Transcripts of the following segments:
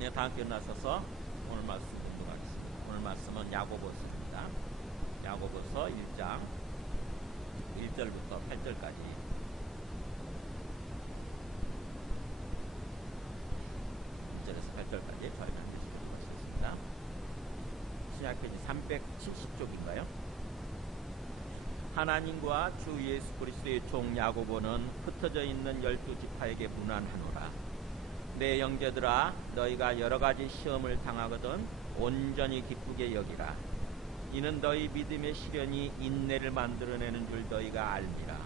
네, 다 함께 일어나셔서 오늘 말씀 듣도록 하겠습니다. 오늘 말씀은 야고보서입니다. 야고보서 1장 1절부터 8절까지 1절에서 8절까지 저희가 함께 읽도록 하겠습니다. 신약페이지 370쪽인가요? 하나님과 주 예수 그리스도의 종 야고보는 흩어져 있는 12지파에게 문안하노라. 내 형제들아, 너희가 여러가지 시험을 당하거든 온전히 기쁘게 여기라. 이는 너희 믿음의 시련이 인내를 만들어내는 줄 너희가 알미라.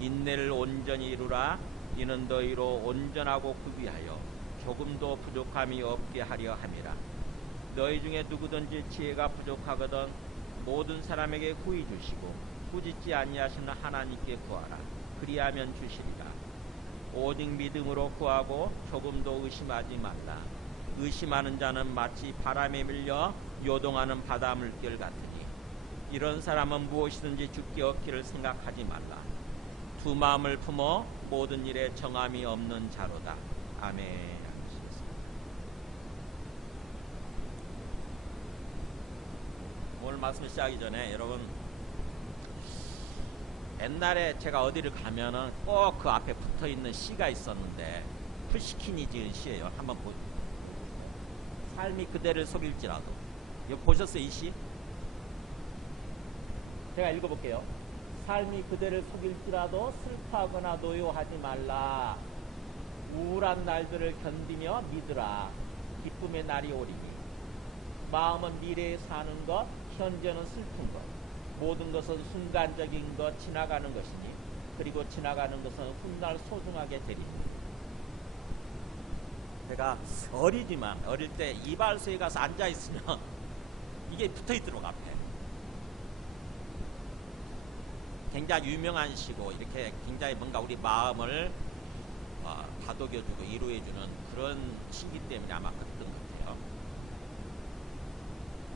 인내를 온전히 이루라. 이는 너희로 온전하고 구비하여 조금도 부족함이 없게 하려 함이라. 너희 중에 누구든지 지혜가 부족하거든 모든 사람에게 구히 주시고 꾸짖지 아니하시는 하나님께 구하라. 그리하면 주시리라. 오직 믿음으로 구하고 조금도 의심하지 말라. 의심하는 자는 마치 바람에 밀려 요동하는 바닷물결 같으니 이런 사람은 무엇이든지 죽게 얻기를 생각하지 말라. 두 마음을 품어 모든 일에 정함이 없는 자로다. 아멘. 오늘 말씀 시작하기 전에 여러분, 옛날에 제가 어디를 가면은 꼭 그 앞에 붙어 있는 시가 있었는데 푸시킨이 지은 시예요. 한번 보세요. 삶이 그대를 속일지라도. 이거 보셨어요, 이 시? 제가 읽어볼게요. 삶이 그대를 속일지라도 슬퍼하거나 노여하지 말라. 우울한 날들을 견디며 믿으라. 기쁨의 날이 오리니. 마음은 미래에 사는 것, 현재는 슬픈 것. 모든 것은 순간적인 것, 지나가는 것이니 그리고 지나가는 것은 훗날 소중하게 되리니. 제가 어리지만 어릴 때 이발소에 가서 앉아있으면 이게 붙어있도록 앞에 굉장히 유명한 시고 이렇게 굉장히 뭔가 우리 마음을 다독여주고 위로해주는 그런 시기 때문에 아마 그랬던 것 같아요.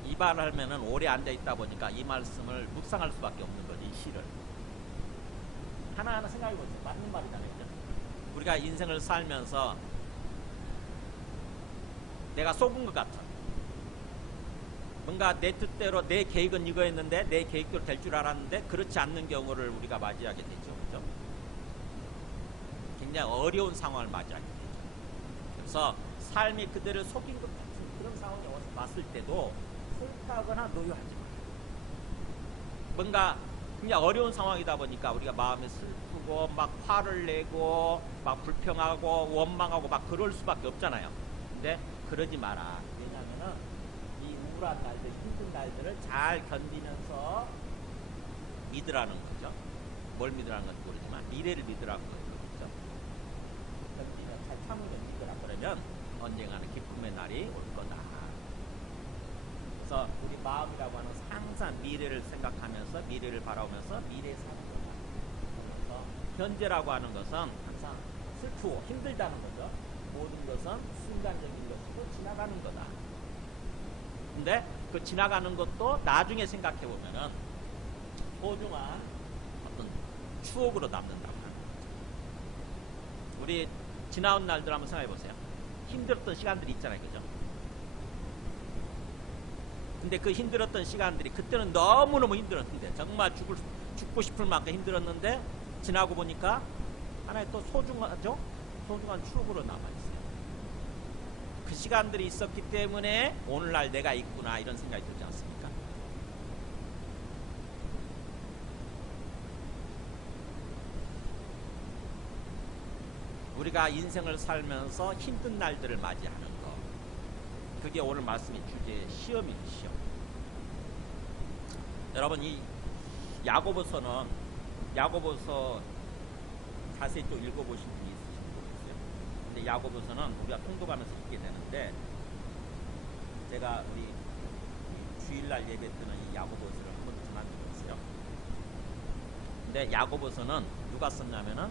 이발을 하면은 오래 앉아있다 보니까 이 말씀을 묵상할 수밖에 없는 거지, 이 시를. 하나하나 생각해보세요. 맞는 말이잖아요. 우리가 인생을 살면서 내가 속은 것 같아. 뭔가 내 뜻대로 내 계획은 이거였는데 내 계획대로 될 줄 알았는데 그렇지 않는 경우를 우리가 맞이하게 되죠. 그렇죠? 굉장히 어려운 상황을 맞이하게 되죠. 그래서 삶이 그대를 속인 것 같은 그런 상황이 왔을 때도 슬퍼하거나 노여하지 마. 뭔가 굉장히 어려운 상황이다 보니까 우리가 마음이 슬프고 막 화를 내고 막 불평하고 원망하고 막 그럴 수밖에 없잖아요. 근데 그러지 마라. 왜냐하면은 이 우울한 날들, 힘든 날들을 잘 견디면서 믿으라는 거죠. 뭘 믿으라는 건지 모르지만 미래를 믿으라는 거죠. 견디면 잘 참으면 믿으라. 그러면 언젠가는 기쁨의 날이 올 거다. 그래서 우리 마음이라고 하는 항상 미래를 생각하면서 미래를 바라보면서 미래에 사는 거다. 그래서 현재라고 하는 것은 항상 슬프고 힘들다는 거죠. 모든 것은 순간적인 것이고 지나가는 거다. 근데 그 지나가는 것도 나중에 생각해 보면은 소중한 어떤 추억으로 남는다고 하는 거죠. 우리 지나온 날들 한번 생각해 보세요. 힘들었던 시간들이 있잖아요, 그죠? 근데 그 힘들었던 시간들이 그때는 너무너무 힘들었는데 정말 죽고 싶을 만큼 힘들었는데 지나고 보니까 하나의 또 소중하죠? 소중한 추억으로 남아있어요. 그 시간들이 있었기 때문에 오늘날 내가 있구나 이런 생각이 들지 않습니까? 우리가 인생을 살면서 힘든 날들을 맞이하는 것, 그게 오늘 말씀의 주제의 시험이죠. 시험. 여러분, 이 야고보서 자세히 또 읽어보신 분이 있으신지 모르겠어요. 근데 야고보서는 우리가 통독하면서 읽게 되는데, 제가 우리 주일날 예배 때는 이 야고보서를 한 번도 전한 적이 없어요. 근데 야고보서는 누가 썼냐면은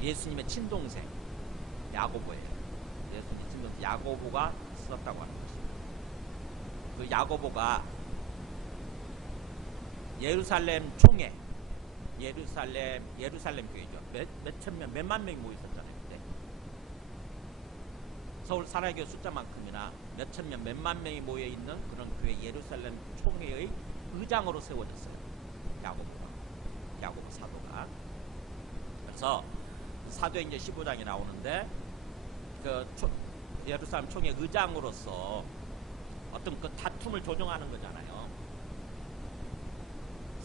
예수님의 친동생 야고보예요. 예수님 친동생 야고보가 썼다고 하는 것이죠. 그 야고보가 예루살렘 총회, 예루살렘 교회죠. 몇천 명, 몇만 명이 모였었잖아요. 그때 서울 사랑교회 숫자만큼이나 몇천 명, 몇만 명이 모여있는 그런 교회 예루살렘 총회의 의장으로 세워졌어요. 야고보 사도가. 그래서 사도행전 15장에 나오는데 그 예루살렘 총회 의장으로서 어떤 그 다툼을 조정하는 거잖아요.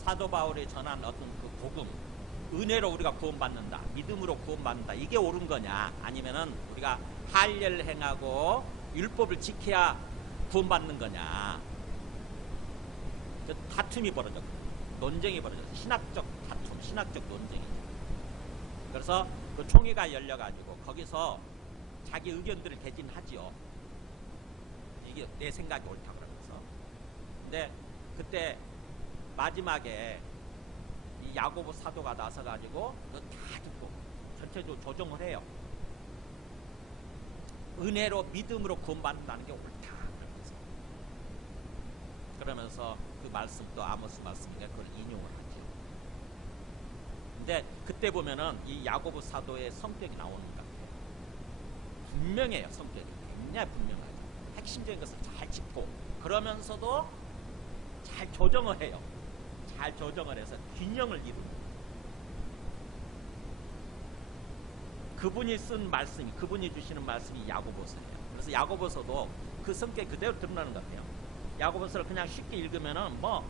사도 바울이 전한 어떤 그 복음, 은혜로 우리가 구원받는다, 믿음으로 구원받는다, 이게 옳은 거냐, 아니면은 우리가 할례를 행하고 율법을 지켜야 구원받는 거냐, 그 다툼이 벌어졌고 논쟁이 벌어졌어요. 신학적 다툼, 신학적 논쟁이죠. 그래서 그 총회가 열려가지고 거기서 자기 의견들을 개진하지요. 이게 내 생각이 옳다고 그러면서. 근데 그때 마지막에 이 야고보 사도가 나서가지고 그거 다 듣고 전체적으로 조정을 해요. 은혜로 믿음으로 구원받는다는 게 옳다 그러면서 그 말씀, 또 아모스 말씀인가 그걸 인용을 하죠. 근데 그때 보면은 이 야고보 사도의 성격이 나오는 것 같아요. 분명해요. 성격이 굉장히 분명하죠. 핵심적인 것을 잘 짚고 그러면서도 잘 조정을 해요. 잘 조정을 해서 균형을 이루는. 그분이 쓴 말씀이, 그분이 주시는 말씀이 야고보서예요. 그래서 야고보서도 그 성격이 그대로 드러나는 것 같아요. 야고보서를 그냥 쉽게 읽으면은 뭐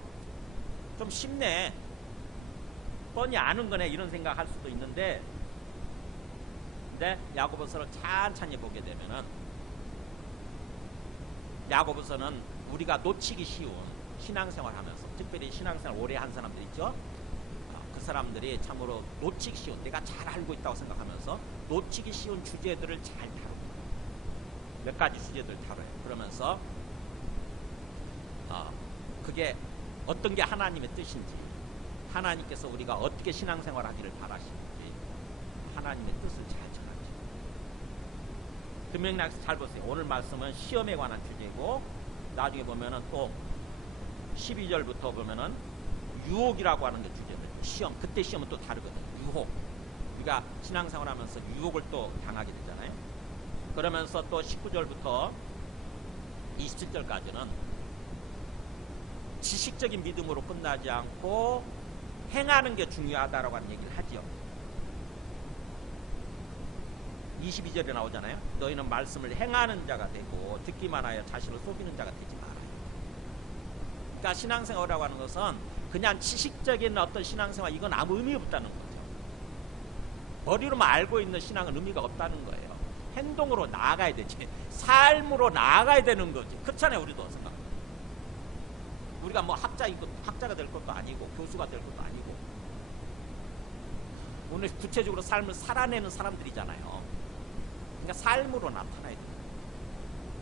좀 쉽네, 뻔히 아는 거네, 이런 생각할 수도 있는데, 근데 야고보서를 찬찬히 보게 되면은 야고보서는 우리가 놓치기 쉬운 신앙생활하면서, 특별히 신앙생활 오래 한 사람들 있죠. 그 사람들이 참으로 놓치기 쉬운, 내가 잘 알고 있다고 생각하면서 놓치기 쉬운 주제들을 잘 다루고, 몇 가지 주제들을 다뤄요. 그러면서 그게 어떤 게 하나님의 뜻인지, 하나님께서 우리가 어떻게 신앙생활 하기를 바라시는지 하나님의 뜻을 잘 전하죠. 그 맥락에서 잘 보세요. 오늘 말씀은 시험에 관한 주제고, 나중에 보면은 또 12절부터 보면은 유혹이라고 하는 게 주제예요. 시험, 그때 시험은 또 다르거든요. 유혹, 우리가 신앙생활 하면서 유혹을 또 당하게 되잖아요. 그러면서 또 19절부터 27절까지는 지식적인 믿음으로 끝나지 않고 행하는 게 중요하다라고 하는 얘기를 하죠. 22절에 나오잖아요. 너희는 말씀을 행하는 자가 되고 듣기만 하여 자신을 속이는 자가 되지 말아요. 그러니까 신앙생활이라고 하는 것은 그냥 지식적인 어떤 신앙생활, 이건 아무 의미 없다는 거죠. 머리로만 알고 있는 신앙은 의미가 없다는 거예요. 행동으로 나아가야 되지, 삶으로 나아가야 되는 거지. 그렇잖아요. 우리도 생각. 우리가 뭐 학자가 될 것도 아니고 교수가 될 것도 아니고, 오늘 구체적으로 삶을 살아내는 사람들이잖아요. 그러니까 삶으로 나타나야 돼요.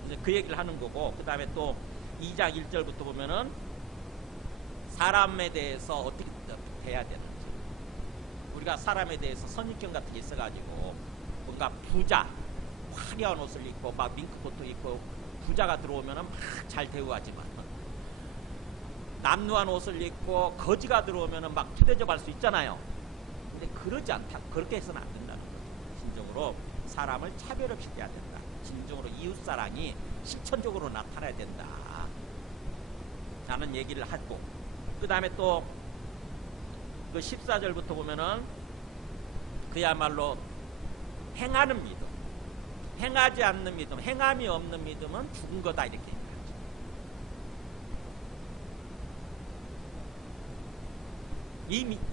이제 그 얘기를 하는 거고, 그 다음에 또 2장 1절부터 보면은 사람에 대해서 어떻게 돼야 되는지, 우리가 사람에 대해서 선입견 같은 게 있어가지고 뭔가 부자, 화려한 옷을 입고 막 밍크코트 입고 부자가 들어오면은 막 잘 대우하지만, 남루한 옷을 입고 거지가 들어오면은 막 투대접할 수 있잖아요. 근데 그러지 않다. 그렇게 해서는 안 된다는 거죠. 진정으로 사람을 차별 없이 해야 된다. 진정으로 이웃사랑이 실천적으로 나타나야 된다 라는 얘기를 하고, 그 다음에 또 그 14절부터 보면은 그야말로 행하는 믿음, 행하지 않는 믿음, 행함이 없는 믿음은 죽은 거다, 이렇게 얘기하죠.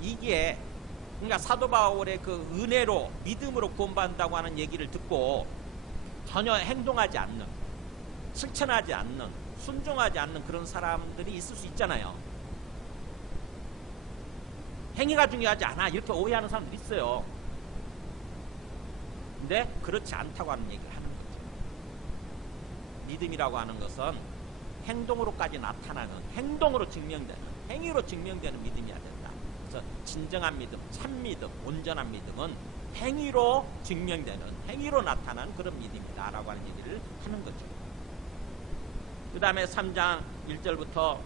이게 그러니까 사도 바울의 그 은혜로 믿음으로 구원받는다고 하는 얘기를 듣고 전혀 행동하지 않는, 실천하지 않는, 순종하지 않는 그런 사람들이 있을 수 있잖아요. 행위가 중요하지 않아, 이렇게 오해하는 사람들이 있어요. 근데 그렇지 않다고 하는 얘기를 하는 거죠. 믿음이라고 하는 것은 행동으로까지 나타나는, 행동으로 증명되는, 행위로 증명되는 믿음이어야 된다. 그래서 진정한 믿음, 참 믿음, 온전한 믿음은 행위로 증명되는, 행위로 나타나는 그런 믿음이다 라고 하는 얘기를 하는 거죠. 그 다음에 3장 1절부터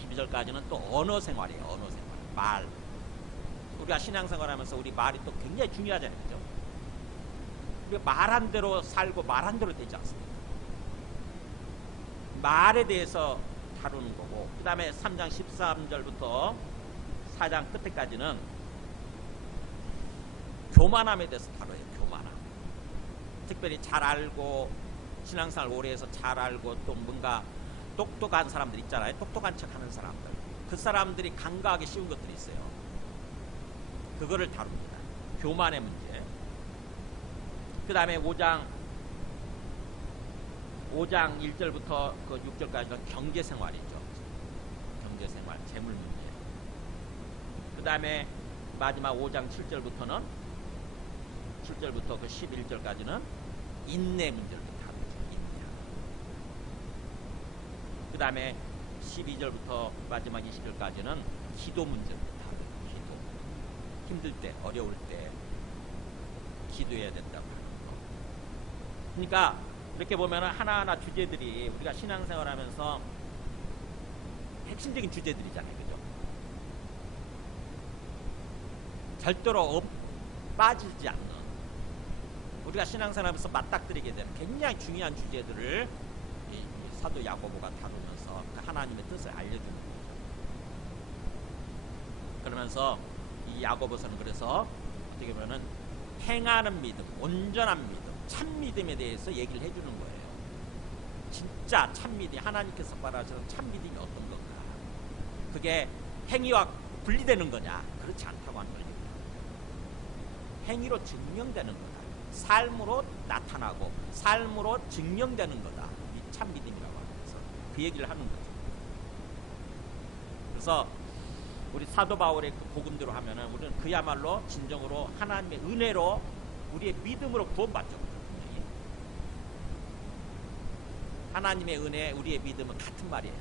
12절까지는 또 언어 생활이에요. 언어 생활, 말. 우리가 신앙생활 하면서 우리 말이 또 굉장히 중요하잖아요. 그죠? 우리가 말한 대로 살고 말한 대로 되지 않습니다. 말에 대해서 다루는 거고, 그 다음에 3장 13절부터 4장 끝에까지는 교만함에 대해서 다뤄요. 교만함. 특별히 잘 알고 신앙생활 오래 해서 잘 알고 또 뭔가 똑똑한 사람들 있잖아요. 똑똑한 척하는 사람들. 그 사람들이 간과하기 쉬운 것들이 있어요. 그거를 다룹니다. 교만의 문제. 그 다음에 5장 1절부터 그 6절까지는 경제생활이죠. 경제생활, 재물 문제. 그 다음에 마지막 5장 7절부터 그 11절까지는 인내 문제를 다루죠. 인내. 그 다음에 12절부터 마지막 20절까지는 기도 문제를 다루죠. 기도. 힘들 때, 어려울 때 기도해야 된다고 하는 거. 그러니까 이렇게 보면 하나하나 주제들이 우리가 신앙생활하면서 핵심적인 주제들이잖아요. 그죠? 절대로 빠지지 않는, 우리가 신앙생활하면서 맞닥뜨리게 되는 굉장히 중요한 주제들을 이 사도 야고보가 다루면서 그 하나님의 뜻을 알려주는 거죠. 그러면서 이 야고보서는 그래서 어떻게 보면은 행하는 믿음, 온전한 믿음, 참 믿음에 대해서 얘기를 해주는 거예요. 진짜 참 믿음, 하나님께서 말하시는 참 믿음이 어떤 건가? 그게 행위와 분리되는 거냐? 그렇지 않다고 하는 거예요. 행위로 증명되는 거다. 삶으로 나타나고 삶으로 증명되는 거다. 이 참 믿음이라고 하면서 그 얘기를 하는 거죠. 그래서 우리 사도 바울의 그 복음대로 하면은 우리는 그야말로 진정으로 하나님의 은혜로 우리의 믿음으로 구원받죠. 하나님의 은혜, 우리의 믿음은 같은 말이에요.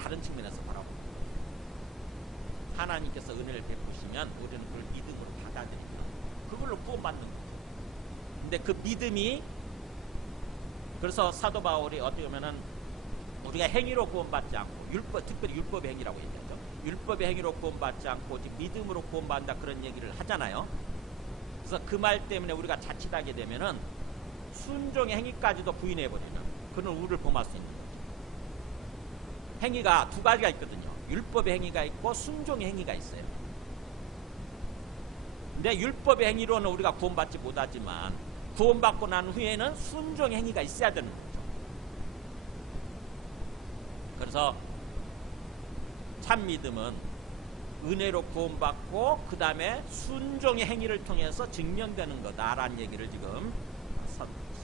다른 측면에서 바라보는 거예요. 하나님께서 은혜를 베푸시면 우리는 그걸 믿음으로 받아들이면 그걸로 구원받는 거예요. 근데 그 믿음이, 그래서 사도 바울이 어떻게 보면은 우리가 행위로 구원받지 않고 특별히 율법의 행위라고 얘기하죠. 율법의 행위로 구원받지 않고 믿음으로 구원받는다, 그런 얘기를 하잖아요. 그래서 그 말 때문에 우리가 자칫하게 되면은 순종의 행위까지도 부인해버리는 그런 우를 범할 수 있는 거죠. 행위가 두 가지가 있거든요. 율법의 행위가 있고 순종의 행위가 있어요. 근데 율법의 행위로는 우리가 구원받지 못하지만 구원받고 난 후에는 순종의 행위가 있어야 되는 거죠. 그래서 참 믿음은 은혜로 구원받고 그 다음에 순종의 행위를 통해서 증명되는 거다라는 얘기를 지금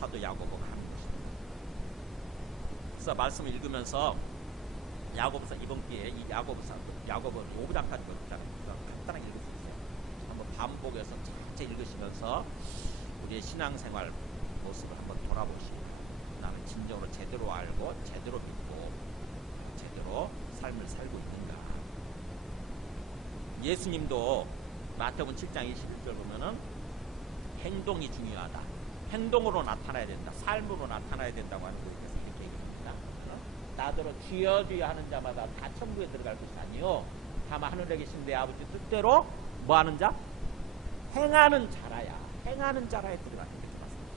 사도 야고보가 하는 것입니다. 그래서 말씀을 읽으면서 야고보서 이번 기회에 이 야고보 5장까지 간단하게 읽을 수 있어요. 한번 반복해서 전체 읽으시면서 우리의 신앙생활 모습을 한번 돌아보시고 나는 진정으로 제대로 알고 제대로 믿고 제대로 삶을 살고 있는가. 예수님도 마태복음 7장 21절 보면은 행동이 중요하다. 행동으로 나타나야 된다. 삶으로 나타나야 된다고 하는 것에 대해서 이렇게 얘기합니다. 나더러 주여 주여 하는 자마다 다 천국에 들어갈 것이 아니요 다만 하늘에 계신 내 아버지 뜻대로 뭐 하는 자? 행하는 자라야. 행하는 자라에 들어가는 게 맞습니다.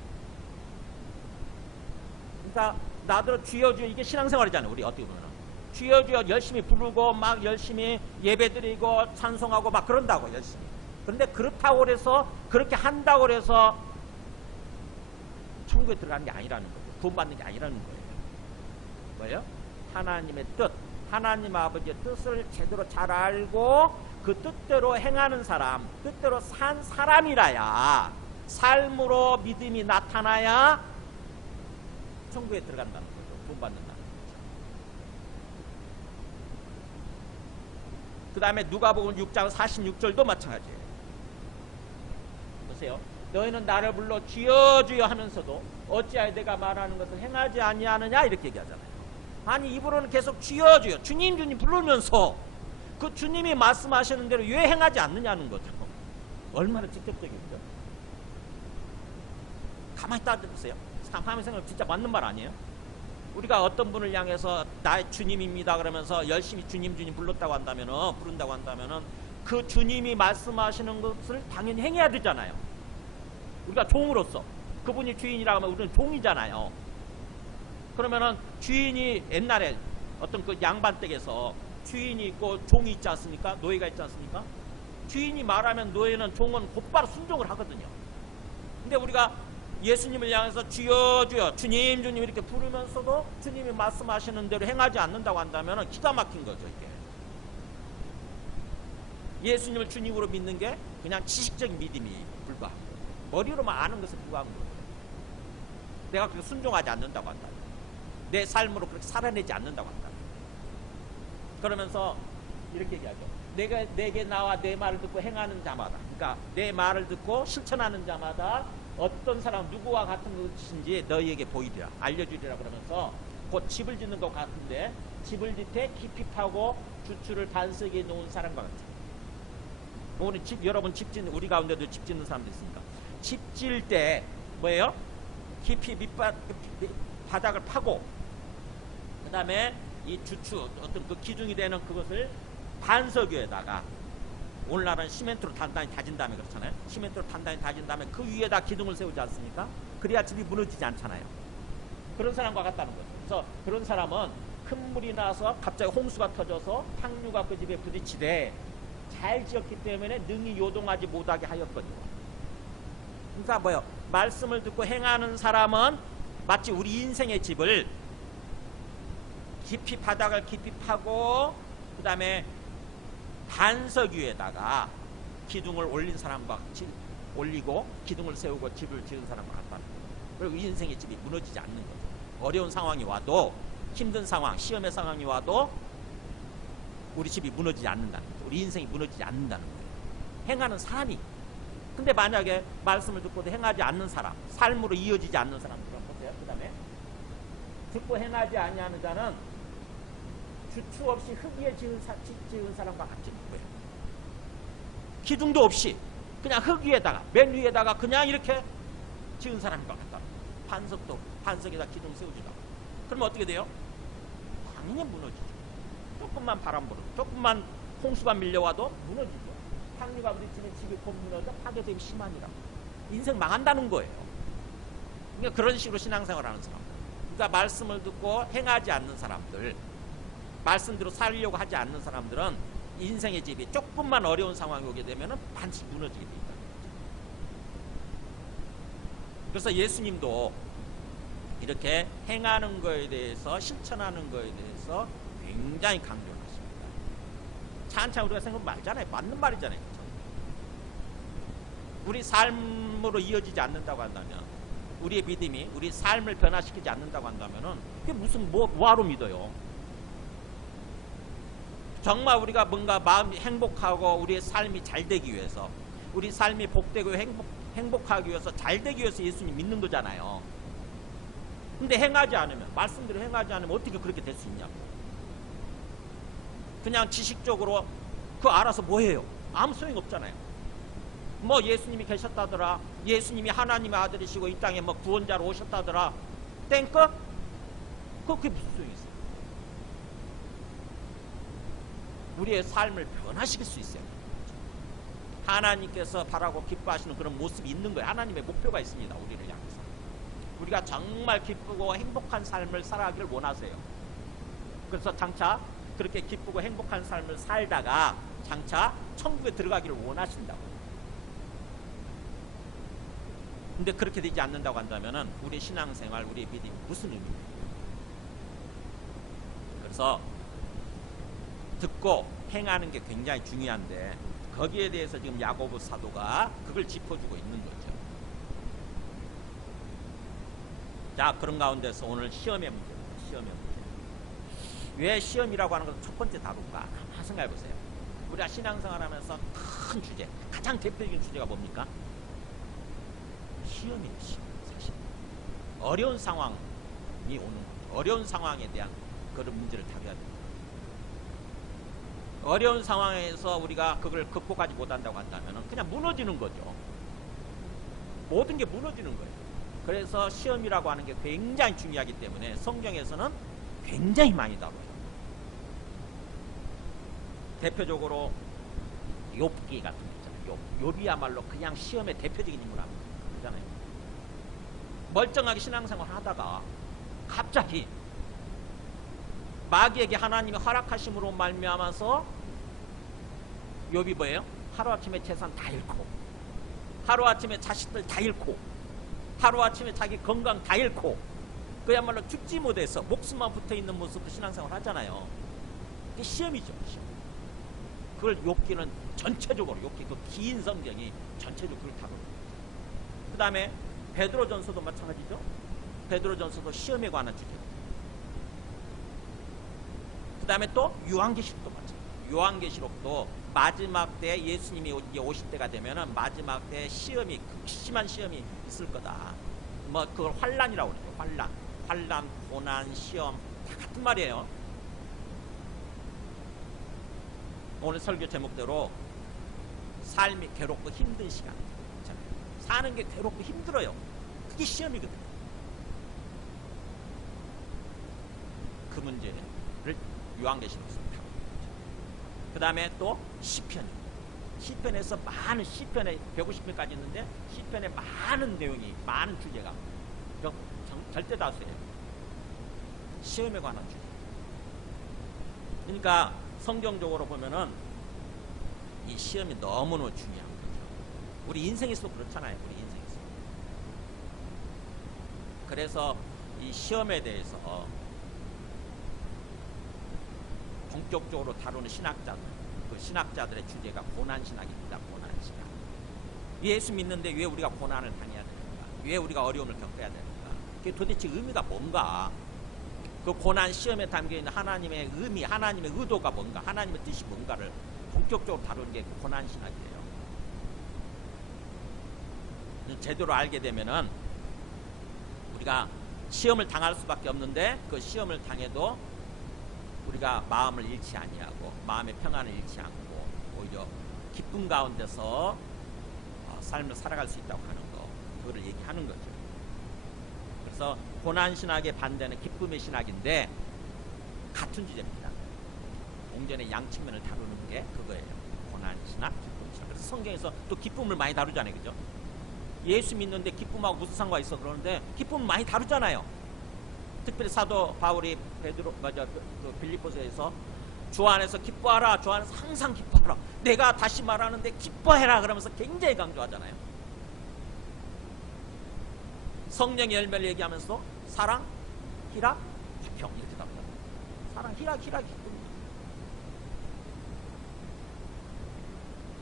그러니까 나더러 주여 주여, 이게 신앙생활이잖아요. 우리 어떻게 보면 주여 주여 열심히 부르고 막 열심히 예배드리고 찬송하고 막 그런다고 열심히. 그런데 그렇다고 그래서 그렇게 한다고 그래서 천국에 들어가는 게 아니라는 거예요. 구원받는 게 아니라는 거예요. 뭐예요? 하나님의 뜻, 하나님 아버지의 뜻을 제대로 잘 알고 그 뜻대로 행하는 사람, 뜻대로 산 사람이라야, 삶으로 믿음이 나타나야 천국에 들어간다는 거죠. 구원받는다는 거죠. 그 다음에 누가복음 6장 46절도 마찬가지예요. 보세요. 너희는 나를 불러 주여 주여 하면서도 어찌하여 내가 말하는 것을 행하지 아니하느냐, 이렇게 얘기하잖아요. 아니 입으로는 계속 주여 주여 주님 주님 부르면서 그 주님이 말씀하시는 대로 왜 행하지 않느냐는 거죠. 얼마나 직접적이죠. 가만히 따져보세요. 가만히 생각하면 진짜 맞는 말 아니에요? 우리가 어떤 분을 향해서 나의 주님입니다 그러면서 열심히 주님 주님 부른다고 한다면은 그 주님이 말씀하시는 것을 당연히 행해야 되잖아요. 우리가 종으로서. 그분이 주인이라고 하면 우리는 종이잖아요. 그러면은 주인이 옛날에 어떤 그 양반댁에서 주인이 있고 종이 있지 않습니까? 노예가 있지 않습니까? 주인이 말하면 노예는 종은 곧바로 순종을 하거든요. 근데 우리가 예수님을 향해서 주여 주여 주님 주님 이렇게 부르면서도 주님이 말씀하시는 대로 행하지 않는다고 한다면 기가 막힌 거죠. 이게 예수님을 주님으로 믿는 게 그냥 지식적인 믿음이 불과하고 머리로만 아는 것에 불과한 거예요. 내가 그렇게 순종하지 않는다고 한다, 내 삶으로 그렇게 살아내지 않는다고 한다. 그러면서 이렇게 얘기하죠. 내게 나와 내 말을 듣고 행하는 자마다, 그러니까 내 말을 듣고 실천하는 자마다 어떤 사람 누구와 같은 것인지 너희에게 보이리라, 알려주리라. 그러면서 곧 집을 짓는 것 같은데 집을 짓되 깊이 파고 주추를 반석에 놓은 사람과 같아. 우리 여러분 집 짓는, 우리 가운데도 집 짓는 사람도 있으니까 집 지을 때 뭐예요? 깊이 바닥을 파고 그 다음에 이 주추 어떤 그 기둥이 되는 그것을 반석 위에다가, 오늘날은 시멘트로 단단히 다진 다음에 그렇잖아요. 시멘트로 단단히 다진 다음에 그 위에다 기둥을 세우지 않습니까? 그래야 집이 무너지지 않잖아요. 그런 사람과 같다는 거죠. 그래서 그런 사람은 큰 물이 나서 갑자기 홍수가 터져서 탕류가 그 집에 부딪히되 잘 지었기 때문에 능히 요동하지 못하게 하였거든요. 그러니까 뭐요? 말씀을 듣고 행하는 사람은 마치 우리 인생의 집을 깊이 바닥을 깊이 파고 그 다음에 반석 위에다가 기둥을 올린 사람과 같이 올리고 기둥을 세우고 집을 지은 사람과 같다는 거예요. 그리고 인생의 집이 무너지지 않는 거죠. 어려운 상황이 와도, 힘든 상황, 시험의 상황이 와도 우리 집이 무너지지 않는다는 거죠. 우리 인생이 무너지지 않는다는 거예요. 행하는 사람이. 근데 만약에 말씀을 듣고도 행하지 않는 사람, 삶으로 이어지지 않는 사람들은 보세요. 그 다음에 듣고 행하지 아니하는 자는 주추 없이 흙 위에 지은 사람과 같은 거예요. 기둥도 없이 그냥 흙 위에다가, 맨 위에다가 그냥 이렇게 지은 사람과 같다. 반석에다 기둥 세우지도 않고. 그러면 어떻게 돼요? 당연히 무너지죠. 조금만 바람 불어도, 조금만 홍수가 밀려와도 무너지죠. 탕류가 부딪히는 집이 곧 무너져 파괴됨이 심하니라. 인생 망한다는 거예요. 그러니까 그런 식으로 신앙생활을 하는 사람, 그러니까 말씀을 듣고 행하지 않는 사람들, 말씀대로 살려고 하지 않는 사람들은 인생의 집이 조금만 어려운 상황이 오게 되면 반드시 무너지게 돼 있다. 그래서 예수님도 이렇게 행하는 거에 대해서, 실천하는 거에 대해서 굉장히 강조를 하십니다. 찬찬 우리가 생각 말잖아요. 맞는 말이잖아요. 그렇죠? 우리 삶으로 이어지지 않는다고 한다면, 우리의 믿음이 우리 삶을 변화시키지 않는다고 한다면 그게 무슨 뭐하러 믿어요? 정말 우리가 뭔가 마음이 행복하고 우리의 삶이 잘 되기 위해서, 우리 삶이 복되고 행복하기 위해서, 잘 되기 위해서 예수님 믿는 거잖아요. 근데 행하지 않으면, 말씀대로 행하지 않으면 어떻게 그렇게 될 수 있냐고. 그냥 지식적으로 그거 알아서 뭐 해요? 아무 소용이 없잖아요. 뭐 예수님이 계셨다더라, 예수님이 하나님의 아들이시고 이 땅에 뭐 구원자로 오셨다더라, 땡꺼? 그게 무슨 소용이 있어요? 우리의 삶을 변화시킬 수 있어요. 하나님께서 바라고 기뻐하시는 그런 모습이 있는 거예요. 하나님의 목표가 있습니다. 우리를 향해서. 우리가 정말 기쁘고 행복한 삶을 살아가기를 원하세요. 그래서 장차 그렇게 기쁘고 행복한 삶을 살다가 장차 천국에 들어가기를 원하신다고. 근데 그렇게 되지 않는다고 한다면 우리 신앙생활, 우리의 믿음이 무슨 의미입니까? 그래서 듣고 행하는 게 굉장히 중요한데, 거기에 대해서 지금 야고보 사도가 그걸 짚어주고 있는 거죠. 자, 그런 가운데서 오늘 시험의 문제입니다. 시험의 문제. 왜 시험이라고 하는 것을 첫 번째 다룰까? 한번 생각해 보세요. 우리가 신앙생활하면서 큰 주제, 가장 대표적인 주제가 뭡니까? 시험이에요. 시험. 사실 어려운 상황이 오는 거죠. 어려운 상황에 대한 그런 문제를 다뤄야 됩니다. 어려운 상황에서 우리가 그걸 극복하지 못한다고 한다면 그냥 무너지는 거죠. 모든 게 무너지는 거예요. 그래서 시험이라고 하는 게 굉장히 중요하기 때문에 성경에서는 굉장히 많이 다뤄요. 대표적으로 욥기 같은 거 있잖아요. 욥이야말로 그냥 시험의 대표적인 인물 아닙니까? 그렇잖아요. 멀쩡하게 신앙생활 하다가 갑자기 마귀에게 하나님이 허락하심으로 말미암아서 욥이 뭐예요? 하루아침에 재산 다 잃고, 하루아침에 자식들 다 잃고, 하루아침에 자기 건강 다 잃고, 그야말로 죽지 못해서 목숨만 붙어있는 모습으로 신앙생활 하잖아요. 그게 시험이죠. 시험. 그걸 욥기는 전체적으로, 욥기 그 긴 성경이 전체적으로 그걸 다루는 거예요. 그 다음에 베드로전서도 마찬가지죠. 베드로전서도 시험에 관한 주제예요. 그 다음에 또 요한계시록도 마찬가지예요. 요한계시록도 마지막 때 예수님이 이제 오실 때가 되면은 마지막 때 시험이, 극심한 시험이 있을 거다. 뭐 그걸 환란이라고 그러죠. 환란, 고난, 시험 다 같은 말이에요. 오늘 설교 제목대로 삶이 괴롭고 힘든 시간. 사는 게 괴롭고 힘들어요. 그게 시험이거든요. 그 문제를 요한계시록에서 다루고 있죠. 그 다음에 또 시편에서 많은, 시편에 150편까지 있는데 시편에 많은 내용이, 많은 주제가 절대 다수예요. 시험에 관한 주제. 그러니까 성경적으로 보면은 이 시험이 너무너무 중요한 거죠. 우리 인생에서도 그렇잖아요. 우리 인생에서. 그래서 이 시험에 대해서 본격적으로 다루는 신학자들, 그 신학자들의 주제가 고난신학입니다. 고난신학. 예수 믿는데 왜 우리가 고난을 당해야 됩니까? 왜 우리가 어려움을 겪어야 됩니까? 그게 도대체 의미가 뭔가? 그 고난 시험에 담겨있는 하나님의 의미, 하나님의 의도가 뭔가, 하나님의 뜻이 뭔가를 본격적으로 다루는 게 고난신학이에요. 제대로 알게 되면은 우리가 시험을 당할 수밖에 없는데, 그 시험을 당해도 우리가 마음을 잃지 아니하고 마음의 평안을 잃지 않고 오히려 기쁨 가운데서 삶을 살아갈 수 있다고 하는 거, 그거를 얘기하는 거죠. 그래서 고난신학의 반대는 기쁨의 신학인데 같은 주제입니다. 공전의 양측면을 다루는 게 그거예요. 고난신학, 기쁨신학. 그래서 성경에서 또 기쁨을 많이 다루잖아요. 그죠? 예수 믿는데 기쁨하고 무슨 상관이 있어? 그러는데 기쁨을 많이 다루잖아요. 특별히 사도 바울이 그 빌립보서에서 주 안에서 기뻐하라, 주 안에서 항상 기뻐하라, 내가 다시 말하는데 기뻐해라, 그러면서 굉장히 강조하잖아요. 성령의 열매를 얘기하면서 사랑, 희락, 화평 이렇게 답니다. 사랑, 희락, 기쁨.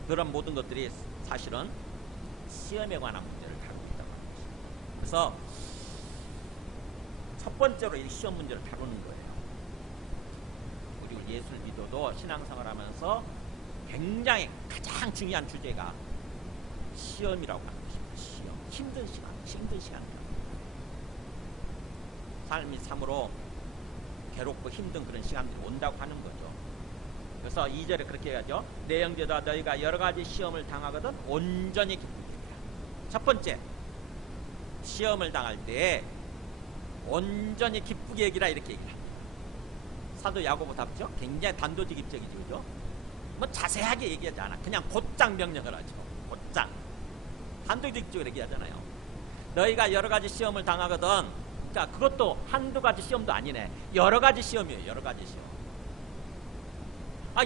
그런 모든 것들이 사실은 시험에 관한 문제를 다루고 있다고 합니다. 그래서 첫 번째로 이 시험 문제를 다루는 거예요. 우리 예수를 믿어도 신앙생활 하면서 굉장히 가장 중요한 주제가 시험이라고 하는 것입니다. 시험. 힘든 시간입니다. 삶이 참으로 괴롭고 힘든 그런 시간들이 온다고 하는 거죠. 그래서 2절에 그렇게 해야죠. 내 형제들아, 너희가 여러 가지 시험을 당하거든 온전히 기쁘게 여기라. 첫 번째, 시험을 당할 때 온전히 기쁘게 여기라, 이렇게 얘기합니다. 사도 야고보 답죠. 굉장히 단도직입적이죠. 그죠? 뭐 자세하게 얘기하지 않아. 그냥 곧장 명령을 하죠. 곧장. 단도직입적으로 얘기하잖아요. 너희가 여러 가지 시험을 당하거든. 그러니까 그것도 한두 가지 시험도 아니네. 여러 가지 시험이에요. 여러 가지 시험.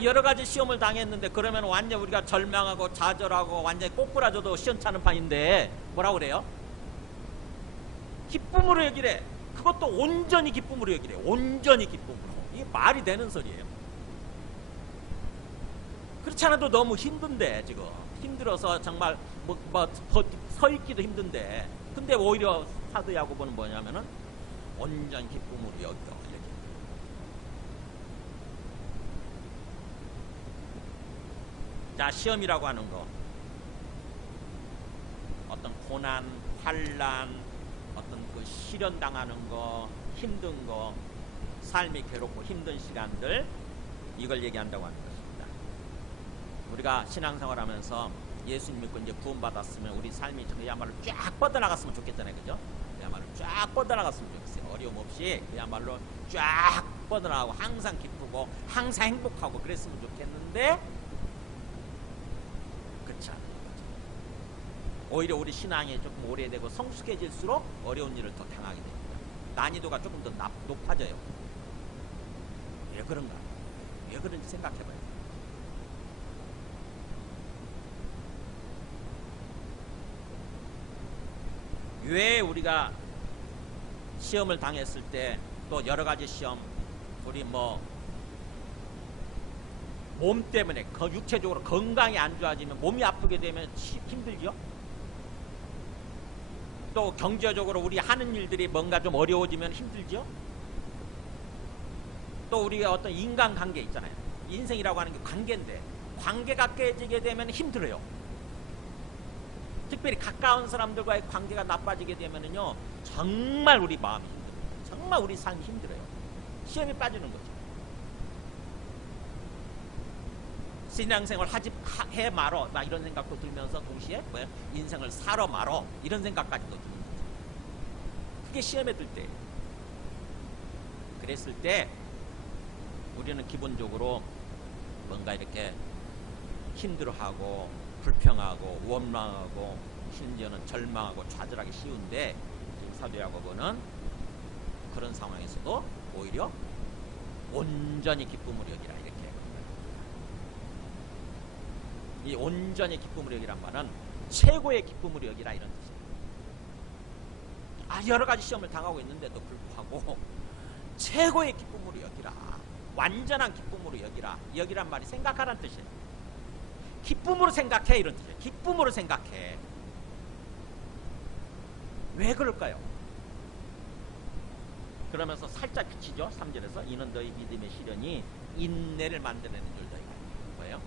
여러 가지 시험을 당했는데 그러면 완전 우리가 절망하고 좌절하고 완전히 꼬꾸라져도 시원찮은 판인데 뭐라고 그래요? 기쁨으로 여기래. 그것도 온전히 기쁨으로 여기래. 온전히 기쁨으로. 이게 말이 되는 소리예요. 그렇지 않아도 너무 힘든데, 지금 힘들어서 정말 서 있기도 힘든데, 근데 오히려 사도 야고보는 뭐냐면은 온전히 기쁨으로 여겨. 자, 시험이라고 하는 거, 어떤 고난, 환난, 어떤 그 시련당하는 거, 힘든 거, 삶이 괴롭고 힘든 시간들, 이걸 얘기한다고 하는 것입니다. 우리가 신앙생활하면서 예수님 믿고 이제 구원받았으면 우리 삶이 그야말로 쫙 뻗어나갔으면 좋겠잖아요. 그죠? 그야말로 쫙 뻗어나갔으면 좋겠어요. 어려움 없이 그야말로 쫙 뻗어나가고 항상 기쁘고 항상 행복하고 그랬으면 좋겠는데 그렇지 않은 거죠. 오히려 우리 신앙이 조금 오래되고 성숙해질수록 어려운 일을 더 당하게 됩니다. 난이도가 조금 더 높아져요. 왜 그런가? 왜 그런지 생각해봐요. 왜 우리가 시험을 당했을 때 또 여러 가지 시험, 우리 뭐 몸 때문에 육체적으로 건강이 안 좋아지면 몸이 아프게 되면 힘들죠. 또 경제적으로 우리 하는 일들이 뭔가 좀 어려워지면 힘들죠. 또 우리가 어떤 인간관계 있잖아요. 인생이라고 하는 게 관계인데 관계가 깨지게 되면 힘들어요. 특별히 가까운 사람들과의 관계가 나빠지게 되면은요 정말 우리 마음이 힘들어요. 정말 우리 삶이 힘들어요. 시험에 빠지는 거죠. 신앙생활 해 말어 막 이런 생각도 들면서 동시에 뭐야? 인생을 살아 말어 이런 생각까지도 드는 거죠. 그게 시험에 들 때예요. 그랬을 때 우리는 기본적으로 뭔가 이렇게 힘들어하고 불평하고 원망하고 심지어는 절망하고 좌절하기 쉬운데 사도 야고보는 그런 상황에서도 오히려 온전히 기쁨으로 여기라 이렇게 이 온전히 기쁨으로 여기란 말은 최고의 기쁨으로 여기라 이런 뜻이에요. 여러 가지 시험을 당하고 있는데도 불구하고 최고의 기쁨으로 여기라, 완전한 기쁨으로 여기라. 여기란 말이 생각하라는 뜻이에요. 기쁨으로 생각해 이런 뜻이에요. 기쁨으로 생각해. 왜 그럴까요? 그러면서 살짝 그치죠. 3절에서 이는 너희 믿음의 시련이 인내를 만들어내는 줄 너희가 뭐예요?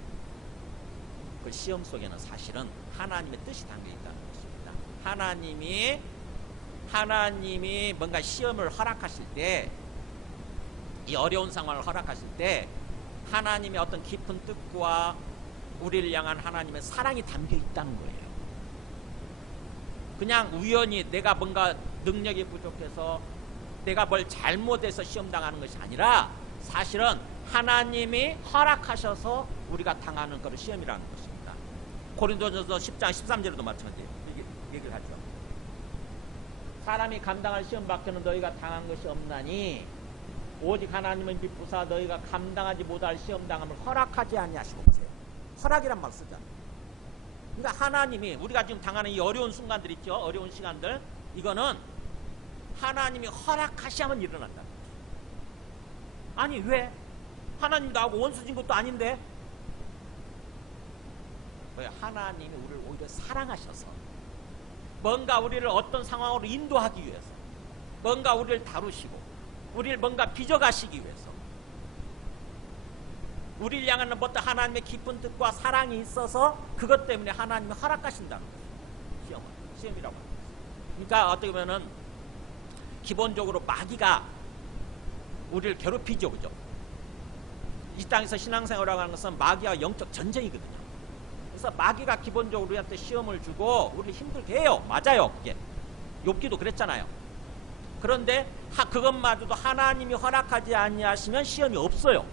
그 시험 속에는 사실은 하나님의 뜻이 담겨있다는 것입니다. 하나님이 뭔가 시험을 허락하실 때, 이 어려운 상황을 허락하실 때 하나님의 어떤 깊은 뜻과 우리를 향한 하나님의 사랑이 담겨있다는 거예요. 그냥 우연히 내가 뭔가 능력이 부족해서 내가 뭘 잘못해서 시험당하는 것이 아니라 사실은 하나님이 허락하셔서 우리가 당하는 것을 시험이라는 것입니다. 고린도전서 10장 13절에도 마찬가지예요. 얘기를 하죠. 사람이 감당할 시험 밖에는 너희가 당한 것이 없나니 오직 하나님은 미쁘사 너희가 감당하지 못할 시험당함을 허락하지 아니하시고 보세요. 허락이란 말 쓰잖아요. 그러니까 하나님이 우리가 지금 당하는 이 어려운 순간들 있죠. 어려운 시간들, 이거는 하나님이 허락하시면 일어난다. 아니 왜? 하나님 나하고 원수진 것도 아닌데. 왜? 하나님이 우리를 오히려 사랑하셔서 뭔가 우리를 어떤 상황으로 인도하기 위해서, 뭔가 우리를 다루시고 우리를 뭔가 빚어가시기 위해서, 우리를 향하는 어떤 하나님의 깊은 뜻과 사랑이 있어서 그것 때문에 하나님이 허락하신다는 거예요. 시험이라고 합니다. 그러니까 어떻게 보면은 기본적으로 마귀가 우리를 괴롭히죠. 그죠? 이 땅에서 신앙생활이라고 하는 것은 마귀와 영적 전쟁이거든요. 그래서 마귀가 기본적으로 우리한테 시험을 주고 우리를 힘들게 해요. 맞아요. 그게 욥기도 그랬잖아요. 그런데 그것마저도 하나님이 허락하지 아니하시면 시험이 없어요.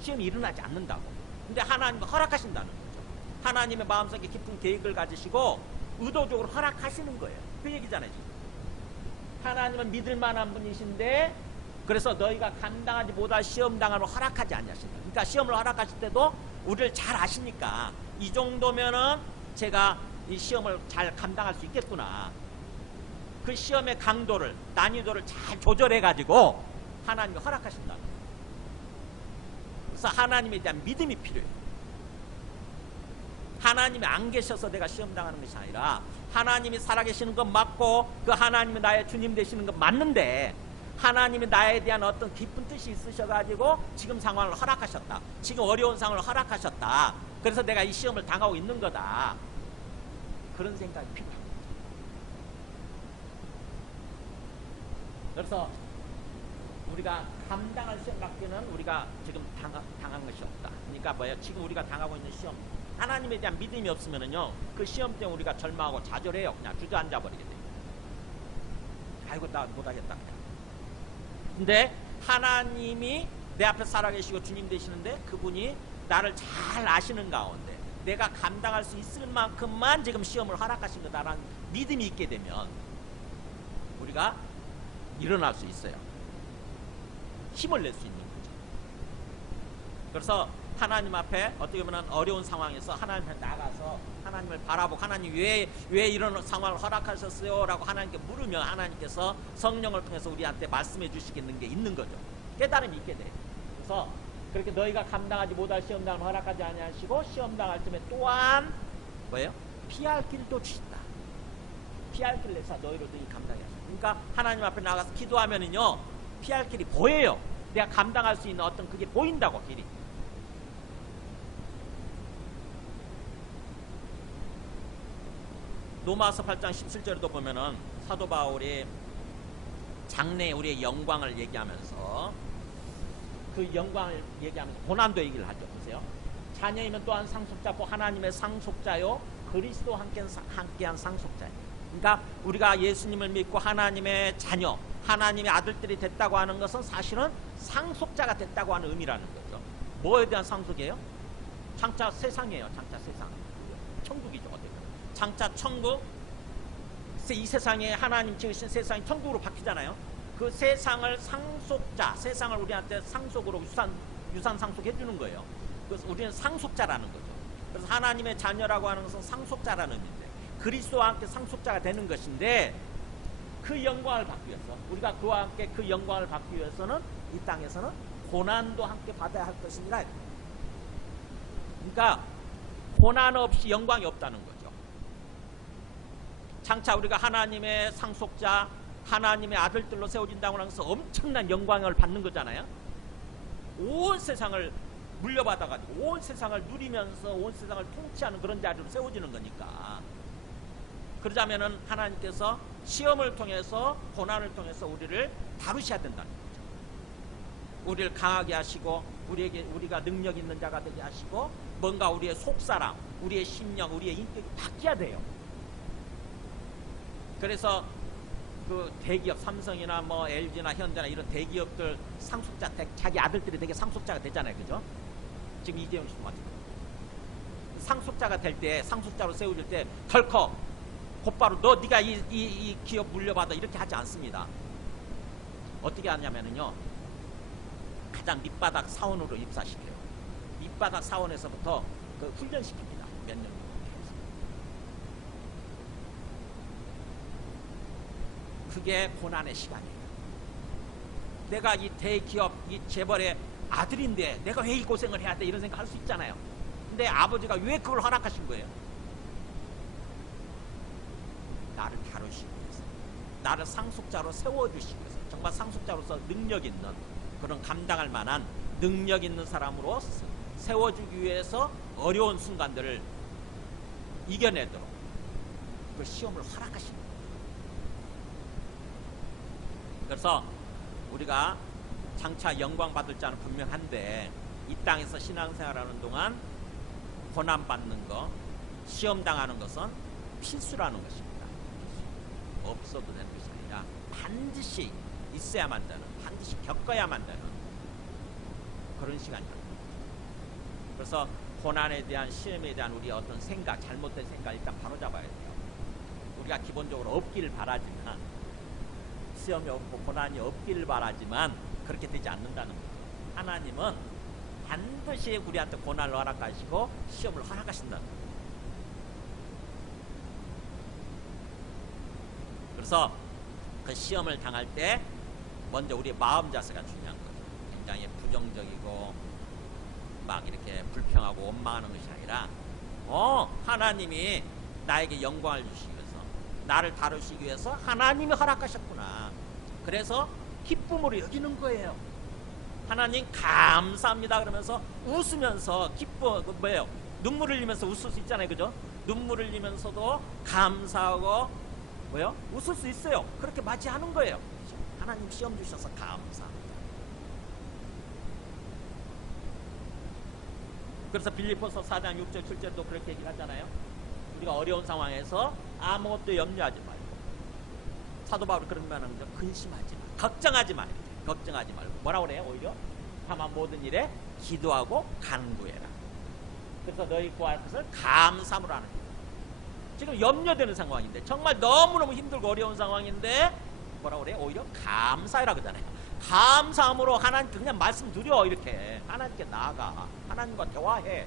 시험이 일어나지 않는다고. 근데 하나님이 허락하신다는 거죠. 하나님의 마음속에 깊은 계획을 가지시고 의도적으로 허락하시는 거예요. 그 얘기잖아요. 지금. 하나님은 믿을 만한 분이신데 그래서 너희가 감당하지 못할 시험 당함을 허락하지 않으신다. 그러니까 시험을 허락하실 때도 우리를 잘 아시니까 이 정도면은 제가 이 시험을 잘 감당할 수 있겠구나. 그 시험의 강도를, 난이도를 잘 조절해 가지고 하나님이 허락하신다. 그래서 하나님에 대한 믿음이 필요해요. 하나님이 안 계셔서 내가 시험 당하는 것이 아니라 하나님이 살아계시는 건 맞고 그 하나님이 나의 주님 되시는 건 맞는데 하나님이 나에 대한 어떤 깊은 뜻이 있으셔가지고 지금 상황을 허락하셨다. 지금 어려운 상황을 허락하셨다. 그래서 내가 이 시험을 당하고 있는 거다. 그런 생각이 필요합니다. 그래서 우리가 감당할 시험 밖에는 우리가 지금 당한 것이 없다. 그러니까 뭐야? 지금 우리가 당하고 있는 시험, 하나님에 대한 믿음이 없으면은요, 그 시험 때문에 우리가 절망하고 좌절해요. 그냥 주저앉아 버리게 돼요. 아이고 나 못하겠다 그냥. 근데 하나님이 내 앞에 살아계시고 주님 되시는데 그분이 나를 잘 아시는 가운데 내가 감당할 수 있을 만큼만 지금 시험을 허락하신 거다라는 믿음이 있게 되면 우리가 일어날 수 있어요. 힘을 낼 수 있는 거죠. 그래서 하나님 앞에 어떻게 보면 어려운 상황에서 하나님 앞에 나가서 하나님을 바라보고 하나님 왜 이런 상황을 허락하셨어요? 라고 하나님께 물으면 하나님께서 성령을 통해서 우리한테 말씀해 주시겠는 게 있는 거죠. 깨달음이 있게 돼요. 그래서 그렇게 너희가 감당하지 못할 시험당을 허락하지 아니하시고 시험당할 쯤에 또한 뭐예요? 피할 길도 주신다. 피할 길을 내사 너희로 등이 감당해 하신다. 그러니까 하나님 앞에 나가서 기도하면은요 피할 길이 보여요. 내가 감당할 수 있는 어떤 그게 보인다고 길이. 로마서 8장 17절에도 보면은 사도 바울이 장래 우리의 영광을 얘기하면서 그 영광을 얘기하면서 고난도 얘기를 하죠. 보세요. 자녀이면 또한 상속자고 하나님의 상속자요 그리스도 함께한 상속자예요. 그러니까 우리가 예수님을 믿고 하나님의 자녀, 하나님의 아들들이 됐다고 하는 것은 사실은 상속자가 됐다고 하는 의미라는 거죠. 뭐에 대한 상속이에요? 장차 세상이에요. 장차 세상. 천국이죠. 장차 천국, 이 세상에 하나님 지으신 세상이 천국으로 바뀌잖아요. 그 세상을 상속자, 세상을 우리한테 상속으로 유산 상속해 주는 거예요. 그래서 우리는 상속자라는 거죠. 그래서 하나님의 자녀라고 하는 것은 상속자라는 의미인데 그리스도와 함께 상속자가 되는 것인데 그 영광을 받기 위해서 우리가 그와 함께 그 영광을 받기 위해서는 이 땅에서는 고난도 함께 받아야 할 것이니라. 그러니까 고난 없이 영광이 없다는 거죠. 장차 우리가 하나님의 상속자, 하나님의 아들들로 세워진다고 하면서 엄청난 영광을 받는 거잖아요. 온 세상을 물려받아가지고 온 세상을 누리면서 온 세상을 통치하는 그런 자리로 세워지는 거니까. 그러자면은 하나님께서 시험을 통해서 고난을 통해서 우리를 다루셔야 된다는 거죠. 우리를 강하게 하시고 우리가 능력 있는 자가 되게 하시고 뭔가 우리의 속사람, 우리의 심령, 우리의 인격이 바뀌어야 돼요. 그래서 그 대기업 삼성이나 뭐 LG나 현대나 이런 대기업들 상속자 자기 아들들이 되게 상속자가 되잖아요. 그죠? 지금 이재용 씨도 마찬가지. 상속자가 될 때 상속자로 세워질 때 덜컥 곧바로 네가 이 기업 물려받아 이렇게 하지 않습니다. 어떻게 하냐면요 가장 밑바닥 사원으로 입사시켜요. 밑바닥 사원에서부터 그 훈련시킵니다. 몇 년. 그게 고난의 시간이에요. 내가 이 대기업, 이 재벌의 아들인데 내가 왜 이 고생을 해야 돼? 이런 생각 할 수 있잖아요. 근데 아버지가 왜 그걸 허락하신 거예요? 나를 다루시기 위해서, 나를 상속자로 세워주시기 위해서, 정말 상속자로서 능력 있는 그런 감당할 만한 능력 있는 사람으로 세워주기 위해서 어려운 순간들을 이겨내도록 그 시험을 허락하신 거예요. 그래서 우리가 장차 영광 받을 자는 분명한데 이 땅에서 신앙생활하는 동안 고난받는 거, 시험당하는 것은 필수라는 것입니다. 없어도 되는 것이 아니라 반드시 있어야만 되는, 반드시 겪어야만 되는 그런 시간입니다. 그래서 고난에 대한, 시험에 대한 우리의 어떤 생각, 잘못된 생각 일단 바로잡아야 돼요. 우리가 기본적으로 없기를 바라지만, 시험이 없고 고난이 없기를 바라지만 그렇게 되지 않는다는 거예요. 하나님은 반드시 우리한테 고난을 허락하시고 시험을 허락하신다는 거예요. 그래서 그 시험을 당할 때 먼저 우리의 마음 자세가 중요한 거예요. 굉장히 부정적이고 막 이렇게 불평하고 원망하는 것이 아니라 하나님이 나에게 영광을 주시기 위해서, 나를 다루시기 위해서 하나님이 허락하셨구나. 그래서 기쁨으로 여기는 거예요. 하나님 감사합니다 그러면서 웃으면서 뭐예요? 눈물을 흘리면서 웃을 수 있잖아요. 그죠? 눈물을 흘리면서도 감사하고 뭐요? 웃을 수 있어요. 그렇게 맞이하는 거예요. 하나님 시험 주셔서 감사합니다. 그래서 빌립보서 4장 6절 7절도 그렇게 얘기를 하잖아요. 우리가 어려운 상황에서 아무것도 염려하지 말고, 사도 바울이 그런 말 하는 거죠. 근심하지 마, 걱정하지 마, 걱정하지 말고 뭐라고 그래요? 오히려 다만 모든 일에 기도하고 간구해라. 그래서 너희 구할 것을 감사함으로 하는 거예요. 지금 염려되는 상황인데, 정말 너무너무 힘들고 어려운 상황인데 뭐라고 그래요? 오히려 감사해라 그러잖아요. 감사함으로 하나님께 그냥 말씀드려. 이렇게 하나님께 나아가, 하나님과 대화해.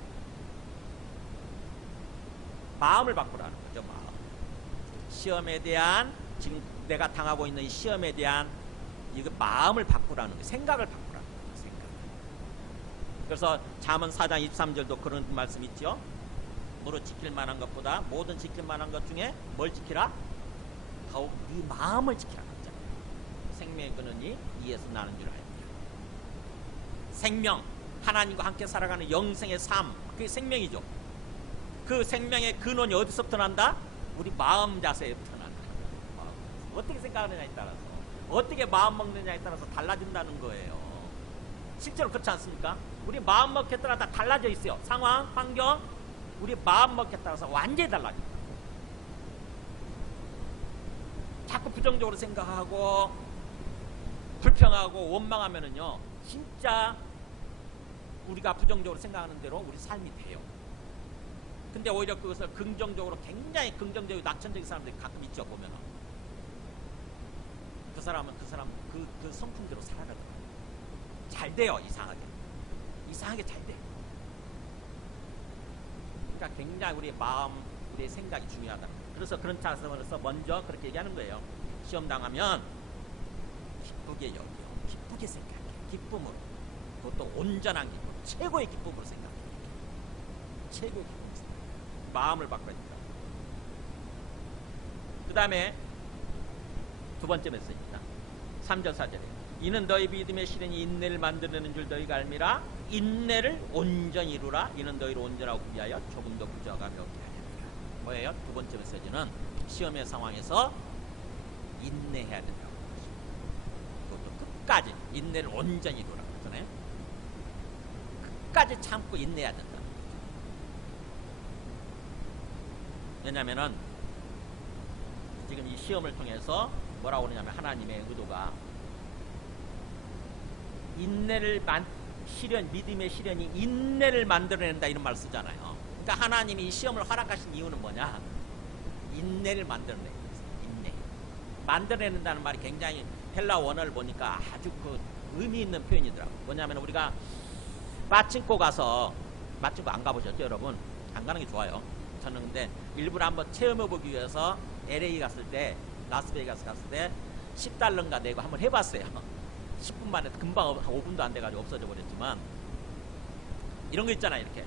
마음을 바꾸라는 거죠. 마음. 시험에 대한, 지금 내가 당하고 있는 이 시험에 대한 이거 마음을 바꾸라는 거예요. 생각을 바꾸라는 거예요. 생각. 그래서 잠언 4장 23절도 그런 말씀 있죠. 무릇 지킬 만한 것보다 모든 지킬 만한 것 중에 뭘 지키라? 더욱 네 마음을 지키라. 생명의 근원이 이에서 나는 줄 알았다. 생명, 하나님과 함께 살아가는 영생의 삶, 그게 생명이죠. 그 생명의 근원이 어디서부터 난다? 우리 마음 자세부터 난다. 어떻게 생각하느냐에 따라서, 어떻게 마음 먹느냐에 따라서 달라진다는 거예요. 실제로 그렇지 않습니까? 우리 마음 먹기에 따라 다 달라져 있어요. 상황, 환경, 우리 마음 먹기에 따라서 완전히 달라져요. 자꾸 부정적으로 생각하고 불평하고 원망하면은요, 진짜 우리가 부정적으로 생각하는 대로 우리 삶이 돼요. 근데 오히려 그것을 긍정적으로, 굉장히 긍정적이고 낙천적인 사람들이 가끔 있죠. 보면은 그 사람은 그 성품대로 살아가더라고요. 잘 돼요. 이상하게 잘 돼요. 그러니까 굉장히 우리의 마음, 우리의 생각이 중요하다. 그래서 그런 차원에서 먼저 그렇게 얘기하는 거예요. 시험 당하면 기쁘게 여겨, 기쁘게 생각해, 기쁨으로, 그것도 온전한 기쁨, 최고의 기쁨으로 생각해. 최고의 기쁨으로 생각해. 마음을 바꿔야 된다. 그 다음에 두 번째 메시지입니다. 3절 4절에 이는 너희 믿음의 실현이 인내를 만드는 줄 너희가 알미라. 인내를 온전히 이루라. 이는 너희를 온전하고 구비하여 조금도 부족함이 없게 하리라. 뭐예요? 두 번째 메시지는 시험의 상황에서 인내해야 된다고 하십니다. 그것도 끝까지 인내를 온전히 이루라 그러잖아요. 끝까지 참고 인내해야 된다. 왜냐면은 지금 이 시험을 통해서 뭐라고 그러냐면, 하나님의 의도가 인내를 믿음의 실현이 인내를 만들어낸다, 이런 말 쓰잖아요. 그러니까 하나님이 이 시험을 허락하신 이유는 뭐냐? 인내를 만들어내는 거예요. 인내. 만들어낸다는 말이 굉장히 헬라 원어를 보니까 아주 그 의미 있는 표현이더라고요. 뭐냐면 우리가 마침코 가서, 마침코 안 가보셨죠 여러분? 안 가는 게 좋아요. 저는 근데 일부러 한번 체험해보기 위해서 LA 갔을 때, 라스베이거스 갔을 때 $10가 내고 한번 해봤어요. 10분 만에 금방, 한 5분도 안 돼가지고 없어져 버렸지만, 이런 거 있잖아요. 이렇게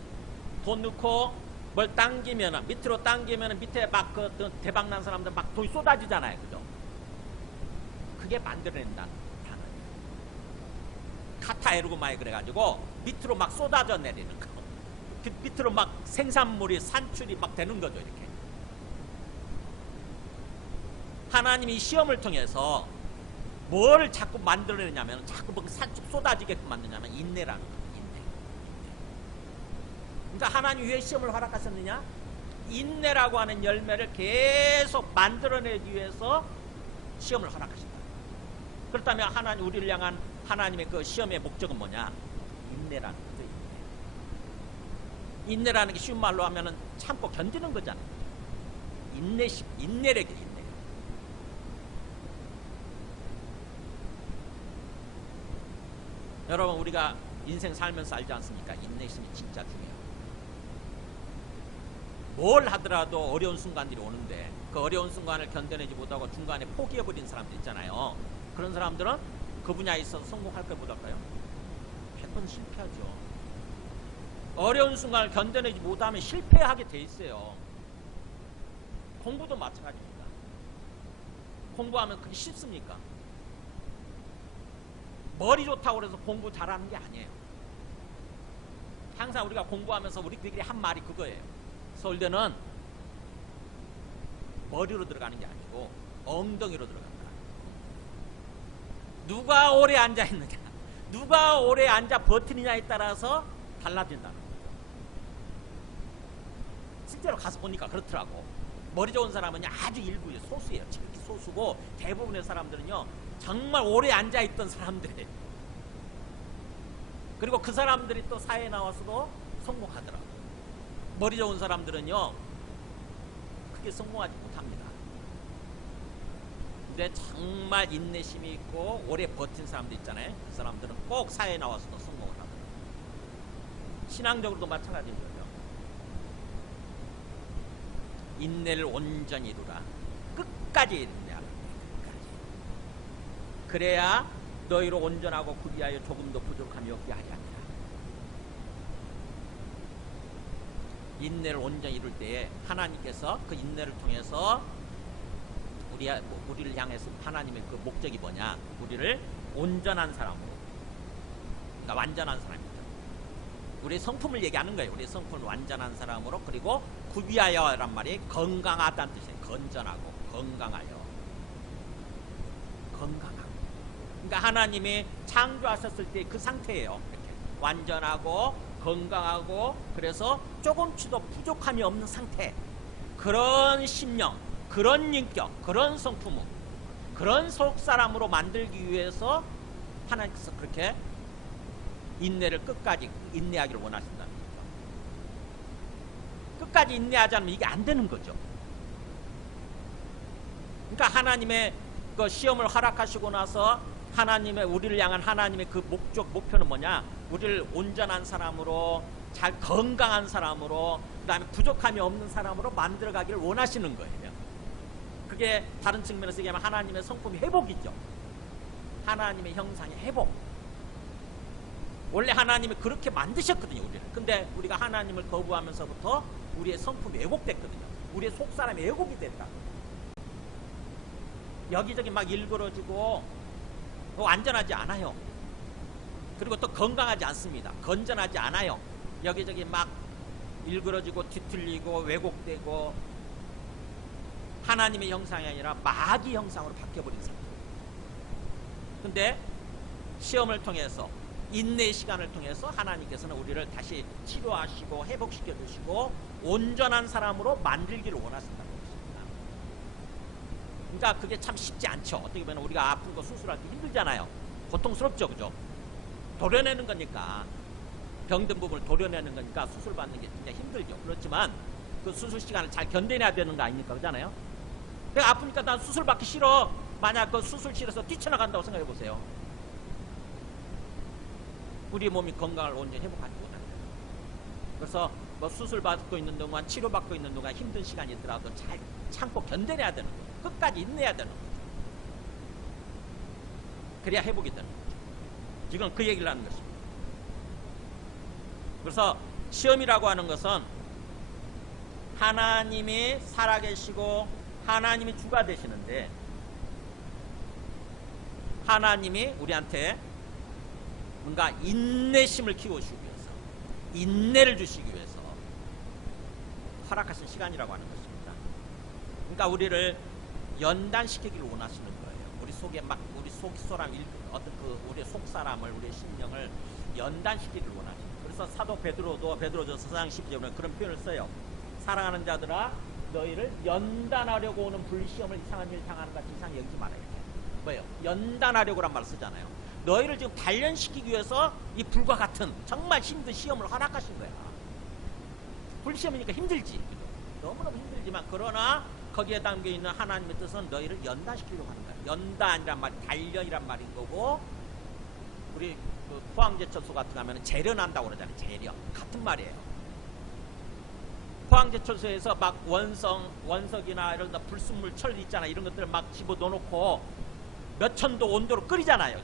돈 넣고 뭘 당기면은, 밑으로 당기면은 밑에 막 그 대박 난 사람들 막 돈이 쏟아지잖아요. 그죠? 그게 만들어낸다는 단어예요. 카타 에르고마에 그래가지고 밑으로 막 쏟아져 내리는 거. 그 밑으로 막 생산물이 산출이 막 되는 거죠. 이렇게 하나님이 시험을 통해서 뭘 자꾸 만들어내냐면, 자꾸 뭐 산출 쏟아지게끔 만드냐면 인내라는 거예요. 인내. 그러니까 하나님 왜 시험을 허락하셨느냐? 인내라고 하는 열매를 계속 만들어내기 위해서 시험을 허락하신다. 그렇다면 하나님, 우리를 향한 하나님의 그 시험의 목적은 뭐냐? 인내라는 거죠. 인내라는 게 쉬운 말로 하면은 참고 견디는 거잖아요. 인내력이 인내. 여러분, 우리가 인생 살면서 알지 않습니까? 인내심이 진짜 중요해요. 뭘 하더라도 어려운 순간들이 오는데, 그 어려운 순간을 견뎌내지 못하고 중간에 포기해버린 사람들 있잖아요. 그런 사람들은 그 분야에 있어서 성공할까요, 못할까요? 100번 실패하죠. 어려운 순간을 견뎌내지 못하면 실패하게 돼 있어요. 공부도 마찬가지입니다. 공부하면 그게 쉽습니까? 머리 좋다고 그래서 공부 잘하는 게 아니에요. 항상 우리가 공부하면서 우리들끼리 한 말이 그거예요. 서울대는 머리로 들어가는 게 아니고 엉덩이로 들어간다. 누가 오래 앉아 있느냐, 누가 오래 앉아 버티느냐에 따라서 달라진다는 거죠. 실제로 가서 보니까 그렇더라고. 머리 좋은 사람은 아주 일부예요. 소수예요. 지극히 소수고, 대부분의 사람들은요 정말 오래 앉아있던 사람들이에요. 그리고 그 사람들이 또 사회에 나와서도 성공하더라고요. 머리 좋은 사람들은요 크게 성공하지 못합니다. 근데 정말 인내심이 있고 오래 버틴 사람들 있잖아요. 그 사람들은 꼭 사회에 나와서도 성공을 합니다. 신앙적으로도 마찬가지인 거죠. 인내를 온전히 이루라. 끝까지 인내하라. 끝까지. 그래야 너희로 온전하고 구비하여 조금도 부족함이 없게 하리 하니라. 인내를 온전히 이룰 때에 하나님께서 그 인내를 통해서 우리를 향해서 하나님의 그 목적이 뭐냐? 우리를 온전한 사람으로, 그러니까 완전한 사람이죠. 우리의 성품을 얘기하는 거예요. 우리의 성품을 완전한 사람으로, 그리고 구비하여란 말이 건강하다는 뜻이에요. 건전하고 건강하여. 건강하고. 그러니까 하나님이 창조하셨을 때 그 상태예요. 이렇게 완전하고 건강하고, 그래서 조금치도 부족함이 없는 상태. 그런 심령, 그런 인격, 그런 성품, 그런 속사람으로 만들기 위해서 하나님께서 그렇게 인내를 끝까지 인내하기를 원하신다는 거죠. 끝까지 인내하지 않으면 이게 안 되는 거죠. 그러니까 하나님의 그 시험을 허락하시고 나서 하나님의, 우리를 향한 하나님의 그 목표는 뭐냐? 우리를 온전한 사람으로, 잘 건강한 사람으로, 그 다음에 부족함이 없는 사람으로 만들어가기를 원하시는 거예요. 그게 다른 측면에서 얘기하면 하나님의 성품의 회복이죠. 하나님의 형상의 회복. 원래 하나님이 그렇게 만드셨거든요, 우리를. 근데 우리가 하나님을 거부하면서부터 우리의 성품이 왜곡됐거든요. 우리의 속사람이 왜곡이 됐다. 여기저기 막 일그러지고 완전하지 않아요. 그리고 또 건강하지 않습니다. 건전하지 않아요. 여기저기 막 일그러지고 뒤틀리고 왜곡되고 하나님의 형상이 아니라 마귀 형상으로 바뀌어버린 상태. 근데 시험을 통해서, 인내의 시간을 통해서 하나님께서는 우리를 다시 치료하시고 회복시켜 주시고 온전한 사람으로 만들기를 원하신다는 것입니다. 그러니까 그게 참 쉽지 않죠. 어떻게 보면 우리가 아픈 거 수술할 때 힘들잖아요. 고통스럽죠, 그죠? 도려내는 거니까, 병든 부분을 도려내는 거니까 수술 받는 게 진짜 힘들죠. 그렇지만 그 수술 시간을 잘 견뎌내야 되는 거 아닙니까? 그렇잖아요. 내가 아프니까 난 수술 받기 싫어. 만약 그 수술실에서 뛰쳐나간다고 생각해 보세요. 우리 몸이 건강을 온전히 회복하지 못한다. 그래서 뭐 수술 받고 있는 동안, 치료 받고 있는 동안 힘든 시간이 있더라도 잘 참고 견뎌내야 되는 거예요. 끝까지 인내해야 되는 거죠. 그래야 회복이 되는 거죠. 지금 그 얘기를 하는 것입니다. 그래서 시험이라고 하는 것은 하나님이 살아계시고 하나님이 주가 되시는데, 하나님이 우리한테 뭔가 인내심을 키워주시기 위해서, 인내를 주시기 위해서 허락하신 시간이라고 하는 것입니다. 그러니까 우리를 연단시키기를 원하시는 거예요. 우리 속에 막, 우리 속 사람, 어떤 그 우리의 속 사람을, 우리의 심령을 연단시키기를 원하시는 거예요. 그래서 사도 베드로도 베드로전서 4장 12절에 그런 표현을 써요. 사랑하는 자들아, 너희를 연단하려고 오는 불시험을 이상한 일 당하는 같이 이상히 여기지 말아야 돼. 뭐예요? 연단하려고란 말을 쓰잖아요. 너희를 지금 단련시키기 위해서 이 불과 같은 정말 힘든 시험을 허락하신 거야. 불시험이니까 힘들지. 너무너무 힘들지만, 그러나 거기에 담겨있는 하나님의 뜻은 너희를 연단시키려고 하는 거야. 연단이란 말이 단련이란 말인 거고, 우리 그 포항제철소 같은 거 하면 재련한다고 그러잖아요. 재련. 같은 말이에요. 포항제철소에서 막 원석이나 이런 불순물, 철 있잖아. 이런 것들을 막 집어넣어놓고 몇천도 온도로 끓이잖아요.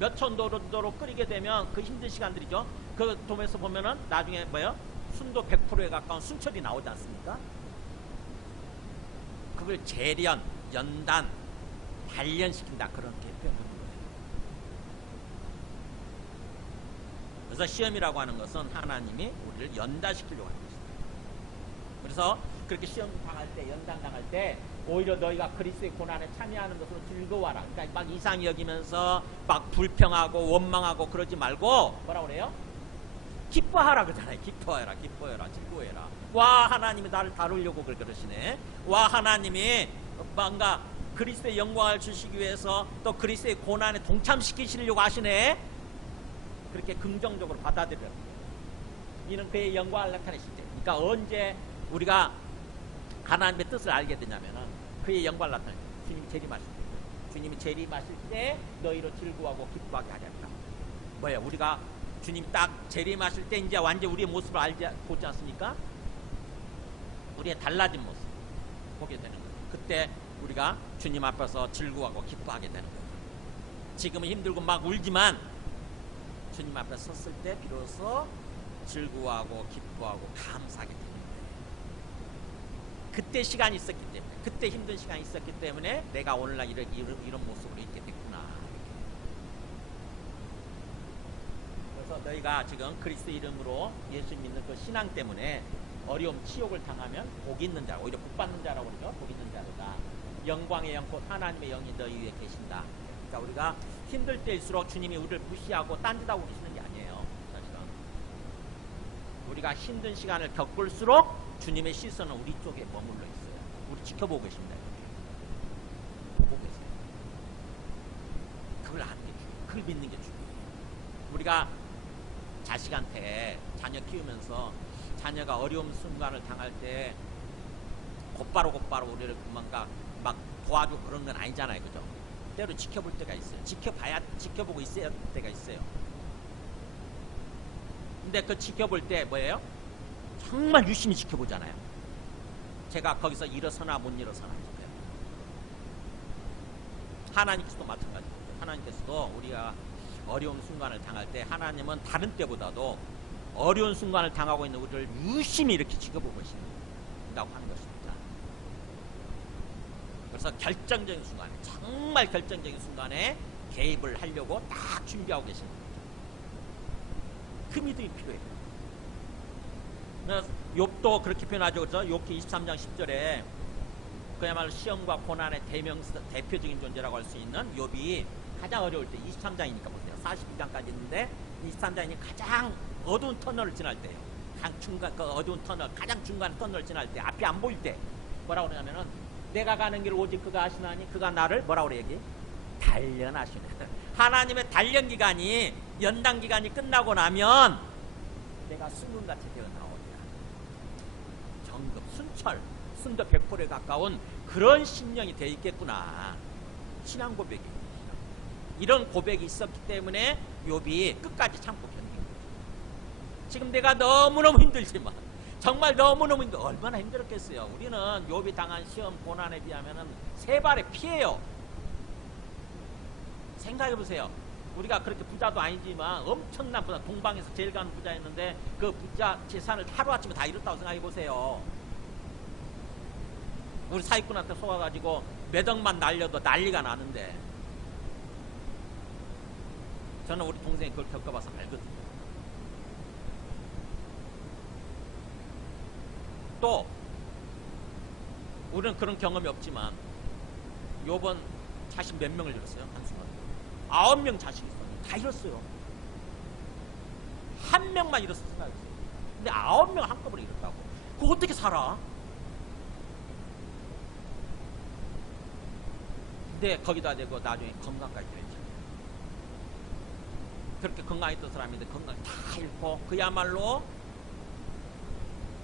몇천도 온도로 끓이게 되면 그 힘든 시간들이죠. 그 돔에서 보면은 나중에 뭐예요? 순도 100%에 가까운 순철이 나오지 않습니까? 그걸 재련, 연단, 단련시킨다. 그렇게 표현하는 거예요. 그래서 시험이라고 하는 것은 하나님이 우리를 연단시키려고 하는 것입니다. 그래서 그렇게 시험 당할 때, 연단 당할 때 오히려 너희가 그리스도의 고난에 참여하는 것으로 즐거워하라. 그러니까 막 이상히 여기면서 막 불평하고 원망하고 그러지 말고 뭐라 그래요? 기뻐하라 그러잖아요. 기뻐해라, 기뻐해라, 즐거워해라. 와, 하나님이 나를 다루려고 그러시네. 와, 하나님이 뭔가 그리스도의 영광을 주시기 위해서 또 그리스도의 고난에 동참시키시려고 하시네. 그렇게 긍정적으로 받아들여요. 이는 그의 영광을 나타내실 때. 그러니까 언제 우리가 하나님의 뜻을 알게 되냐면은 그의 영광을 나타내. 주님이 재림하실 때. 주님이 재림하실 때 너희로 즐거워하고 기뻐하게 하리라. 뭐예요? 우리가 주님 딱 재림하실 때 이제 완전 우리의 모습을 보지 않습니까? 우리의 달라진 모습 보게 되는 거예요. 그때 우리가 주님 앞에서 즐거워하고 기뻐하게 되는 거예요. 지금은 힘들고 막 울지만 주님 앞에 섰을 때 비로소 즐거워하고 기뻐하고 감사하게 되는 거예요. 그때 시간이 있었기 때문에, 그때 힘든 시간이 있었기 때문에 내가 오늘날 이런 모습으로 있게 됐구나. 그래서 너희가 지금 그리스도 이름으로 예수 믿는 그 신앙 때문에 어려움, 치욕을 당하면 복 있는 자, 오히려 복 받는 자라고 그러죠. 복 있는 자로다. 영광의 영, 곧 하나님의 영이 너희 위에 계신다. 그러니까 우리가 힘들 때일수록 주님이 우리를 무시하고 딴짓하고 계시는 게 아니에요. 사실은 우리가 힘든 시간을 겪을수록 주님의 시선은 우리 쪽에 머물러 있어요. 우리 지켜보고 계십니다. 보고 계세요. 그걸 아는 게 중요해요. 그걸 믿는 게 중요해요. 우리가 자식한테 자녀 키우면서 자녀가 어려운 순간을 당할 때 곧바로 우리를 뭔가 막 도와주고 그런 건 아니잖아요. 그죠? 때로 지켜볼 때가 있어요. 지켜보고 있어야 할 때가 있어요. 근데 그 지켜볼 때 뭐예요? 정말 유심히 지켜보잖아요. 제가 거기서 일어서나 못 일어서나 거예요. 하나님께서도 마찬가지예요. 하나님께서도 우리가 어려운 순간을 당할 때 하나님은 다른 때보다도 어려운 순간을 당하고 있는 우리를 유심히 이렇게 지켜보고 계신다고 하는 것입니다. 그래서 결정적인 순간에, 정말 결정적인 순간에 개입을 하려고 딱 준비하고 계십니다. 그 믿음이 필요해요. 욥도 그렇게 표현하죠. 그렇죠? 욥기 23장 10절에 그야말로 시험과 고난의 대표적인 존재라고 할 수 있는 욥이 가장 어려울 때, 23장이니까 보세요. 42장까지 있는데 23장이 가장 어두운 터널을 지날 때예요. 그 어두운 터널, 가장 중간 터널을 지날 때, 앞이 안 보일 때 뭐라고 그러냐면은 내가 가는 길을 오직 그가 아시나니 그가 나를 뭐라고 그래 얘기? 단련하시네. 하나님의 단련 기간이, 연단 기간이 끝나고 나면 내가 순금같이 되어 나오리라. 정금, 순철, 순도 100%에 가까운 그런 심령이 되어 있겠구나. 신앙 고백이. 이런 고백이 있었기 때문에 욥이 끝까지 참고 견딘 거예요. 지금 내가 너무너무 힘들지만, 정말 너무너무 얼마나 힘들었겠어요. 우리는 욥이 당한 시험, 고난에 비하면 3발의 피해요. 생각해보세요. 우리가 그렇게 부자도 아니지만 엄청난 부자, 동방에서 제일 가는 부자였는데 그 부자 재산을 하루아침에 다 잃었다고 생각해보세요. 우리 사기꾼한테 속아가지고 몇 억만 날려도 난리가 나는데, 저는 우리 동생이 그걸 겪어봐서 알거든요. 또 우리는 그런 경험이 없지만 요번 자식 몇 명을 잃었어요? 한순간 9명 자식이 있어요. 다 잃었어요. 한 명만 잃었을 생각했어요. 근데 9명 한꺼번에 잃었다고. 그거 어떻게 살아? 근데 거기다 대고 나중에 건강까지 잃었죠. 그렇게 건강했던 사람인데 건강 다 잃고, 그야말로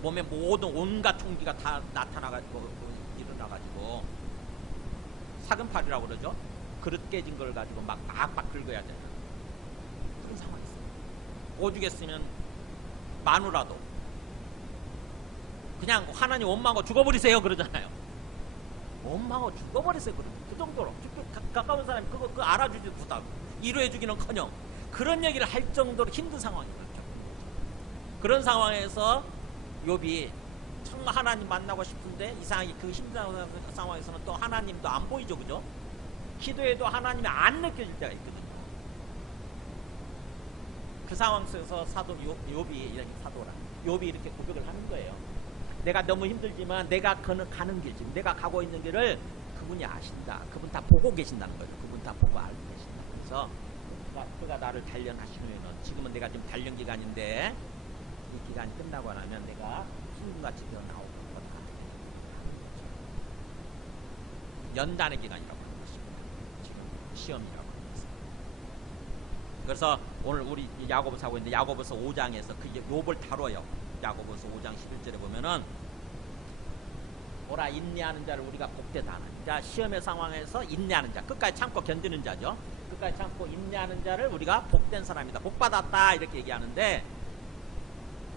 몸에 모든 온갖 총기가 다 나타나가지고 일어나가지고 사금팔이라고 그러죠. 그릇 깨진 걸 가지고 막 긁어야 되는 그런 상황이 있어요. 오죽했으면 마누라도 그냥 하나님 원망하고 죽어버리세요 그러잖아요. 원망하고 죽어버리세요 그러죠. 그 정도로 가까운 사람이 그거 알아주지도 못하고 위로해주기는커녕 그런 얘기를 할 정도로 힘든 상황이 그렇죠. 그런 상황에서 욥이 정말 하나님 만나고 싶은데 이상하게 그 힘든 상황에서는 또 하나님도 안 보이죠. 그죠? 기도해도 하나님이 안 느껴질 때가 있거든요. 그 상황 속에서 사도 욥이 이렇게 사도라. 욥이 이렇게 고백을 하는 거예요. 내가 너무 힘들지만 내가 가는 길, 지금 내가 가고 있는 길을 그분이 아신다. 그분 다 보고 계신다는 거죠. 그분 다 보고 알고 계신다. 그래서 그가 나를 단련하시면은, 지금은 내가 지금 단련 기간인데 이 기간이 끝나고 나면 내가 순금같이 되어 나오고 거다. 연단의 기간이라고 하는 것입니다. 지금 시험이라고 하는 것은. 그래서 오늘 우리 야고보서 하고 있는데 야고보서 5장에서 그 욥을 다뤄요. 야고보서 5장 11절에 보면은 오라 인내하는 자를 우리가 복되다 하나. 자, 시험의 상황에서 인내하는 자, 끝까지 참고 견디는 자죠. 끝까지 참고 인내하는 자를 우리가 복된 사람이다, 복받았다 이렇게 얘기하는데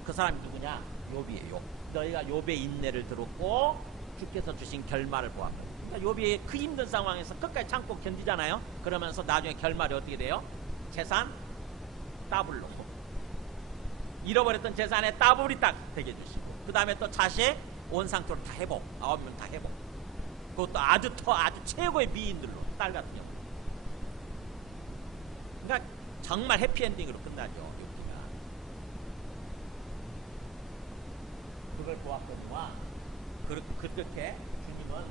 그 사람이 누구냐? 욥이에요. 너희가 욥의 인내를 들었고 주께서 주신 결말을 보았거든요. 그러니까 욥이 그 힘든 상황에서 끝까지 참고 견디잖아요. 그러면서 나중에 결말이 어떻게 돼요? 재산 더블로, 잃어버렸던 재산에 더블이 딱 되게 해주시고, 그 다음에 또 자식 온 상태로 다 회복, 9명 다 회복. 그것도 아주 최고의 미인들로, 딸 같은 경우. 그러니까 정말 해피엔딩으로 끝나죠, 여기가. 그걸 보았거든요. 그렇게 주님은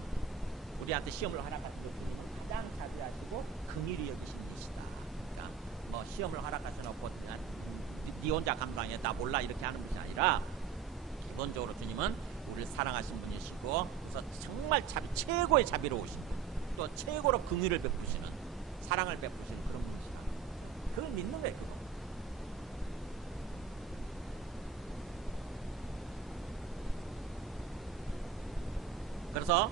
우리한테 시험을 허락하시고, 주님은 가장 자비하시고 긍휼히 여기시는 것이다. 그러니까 뭐 시험을 허락하셔놓고 네 혼자 감당해, 나 몰라 이렇게 하는 것이 아니라 기본적으로 주님은 우리를 사랑하신 분이시고, 그래서 정말 최고의 자비로우신 분, 또 최고로 긍휼을 베푸시는, 사랑을 베푸시는 그런 분이시다. 그걸 믿는 거예요. 그거. 그래서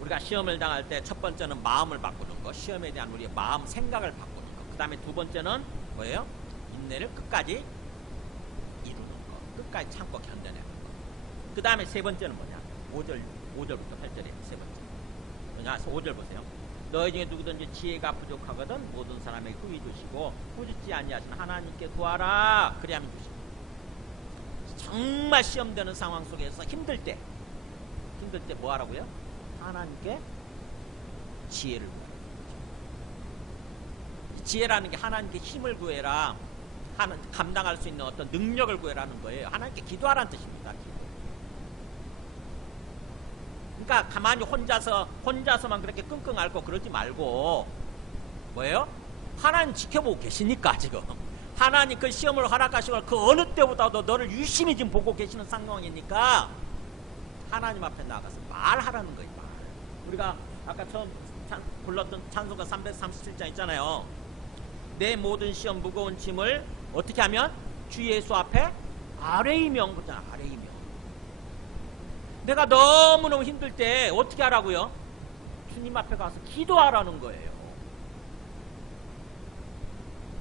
우리가 시험을 당할 때 첫 번째는 마음을 바꾸는 거, 시험에 대한 우리의 마음 생각을 바꾸는 거. 그 다음에 두 번째는 뭐예요? 인내를 끝까지 이루는 거, 끝까지 참고 견뎌내는 거. 그 다음에 세 번째는 뭐냐? 5절부터 8절에 세 번째 뭐냐? 5절 보세요. 너희 중에 누구든지 지혜가 부족하거든 모든 사람에게 후히 주시고 꾸짖지 아니하시는 하나님께 구하라 그리하면 주시고. 정말 시험되는 상황 속에서 힘들 때 뭐 하라고요? 하나님께 지혜를 구하라. 지혜라는 게 하나님께 힘을 구해라, 감당할 수 있는 어떤 능력을 구해라는 거예요. 하나님께 기도하라는 뜻입니다. 그러니까 가만히 혼자서만 그렇게 끙끙 앓고 그러지 말고 뭐예요? 하나님 지켜보고 계시니까 지금 하나님 그 시험을 허락하시고 그 어느 때보다도 너를 유심히 지금 보고 계시는 상황이니까 하나님 앞에 나가서 말하라는 거예요. 말. 우리가 아까 처음 불렀던 찬송가 337장 있잖아요. 내 모든 시험 무거운 짐을 어떻게 하면 주 예수 앞에 아뢰이면, 그러잖아. 아뢰이면. 내가 너무너무 힘들 때 어떻게 하라고요? 주님 앞에 가서 기도하라는 거예요.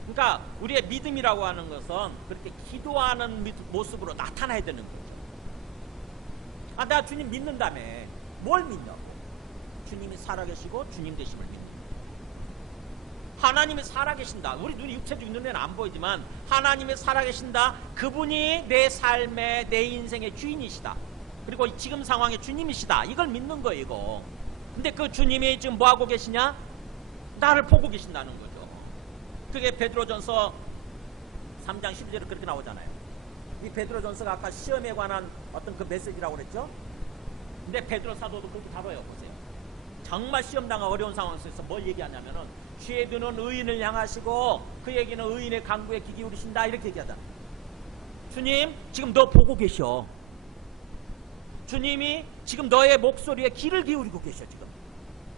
그러니까 우리의 믿음이라고 하는 것은 그렇게 기도하는 모습으로 나타나야 되는 거죠. 아, 내가 주님 믿는다며. 뭘 믿냐고? 주님이 살아계시고 주님 되심을 믿는 거예요. 하나님이 살아계신다. 우리 눈이 육체적인 눈에는 안 보이지만 하나님이 살아계신다. 그분이 내 삶의, 내 인생의 주인이시다. 그리고 지금 상황의 주님이시다. 이걸 믿는 거예요, 이거. 근데 그 주님이 지금 뭐하고 계시냐? 나를 보고 계신다는 거죠. 그게 베드로전서 3장 12절에 그렇게 나오잖아요. 이 베드로전서가 아까 시험에 관한 어떤 그 메시지라고 그랬죠? 근데 베드로 사도도 그렇게 다뤄요. 보세요. 정말 시험당한 어려운 상황 속에서 뭘 얘기하냐면은 죄 드는 의인을 향하시고 그에게는 의인의 간구에 귀 기울이신다 이렇게 얘기하잖아요. 주님 지금 너 보고 계셔. 주님이 지금 너의 목소리에 귀를 기울이고 계셔. 지금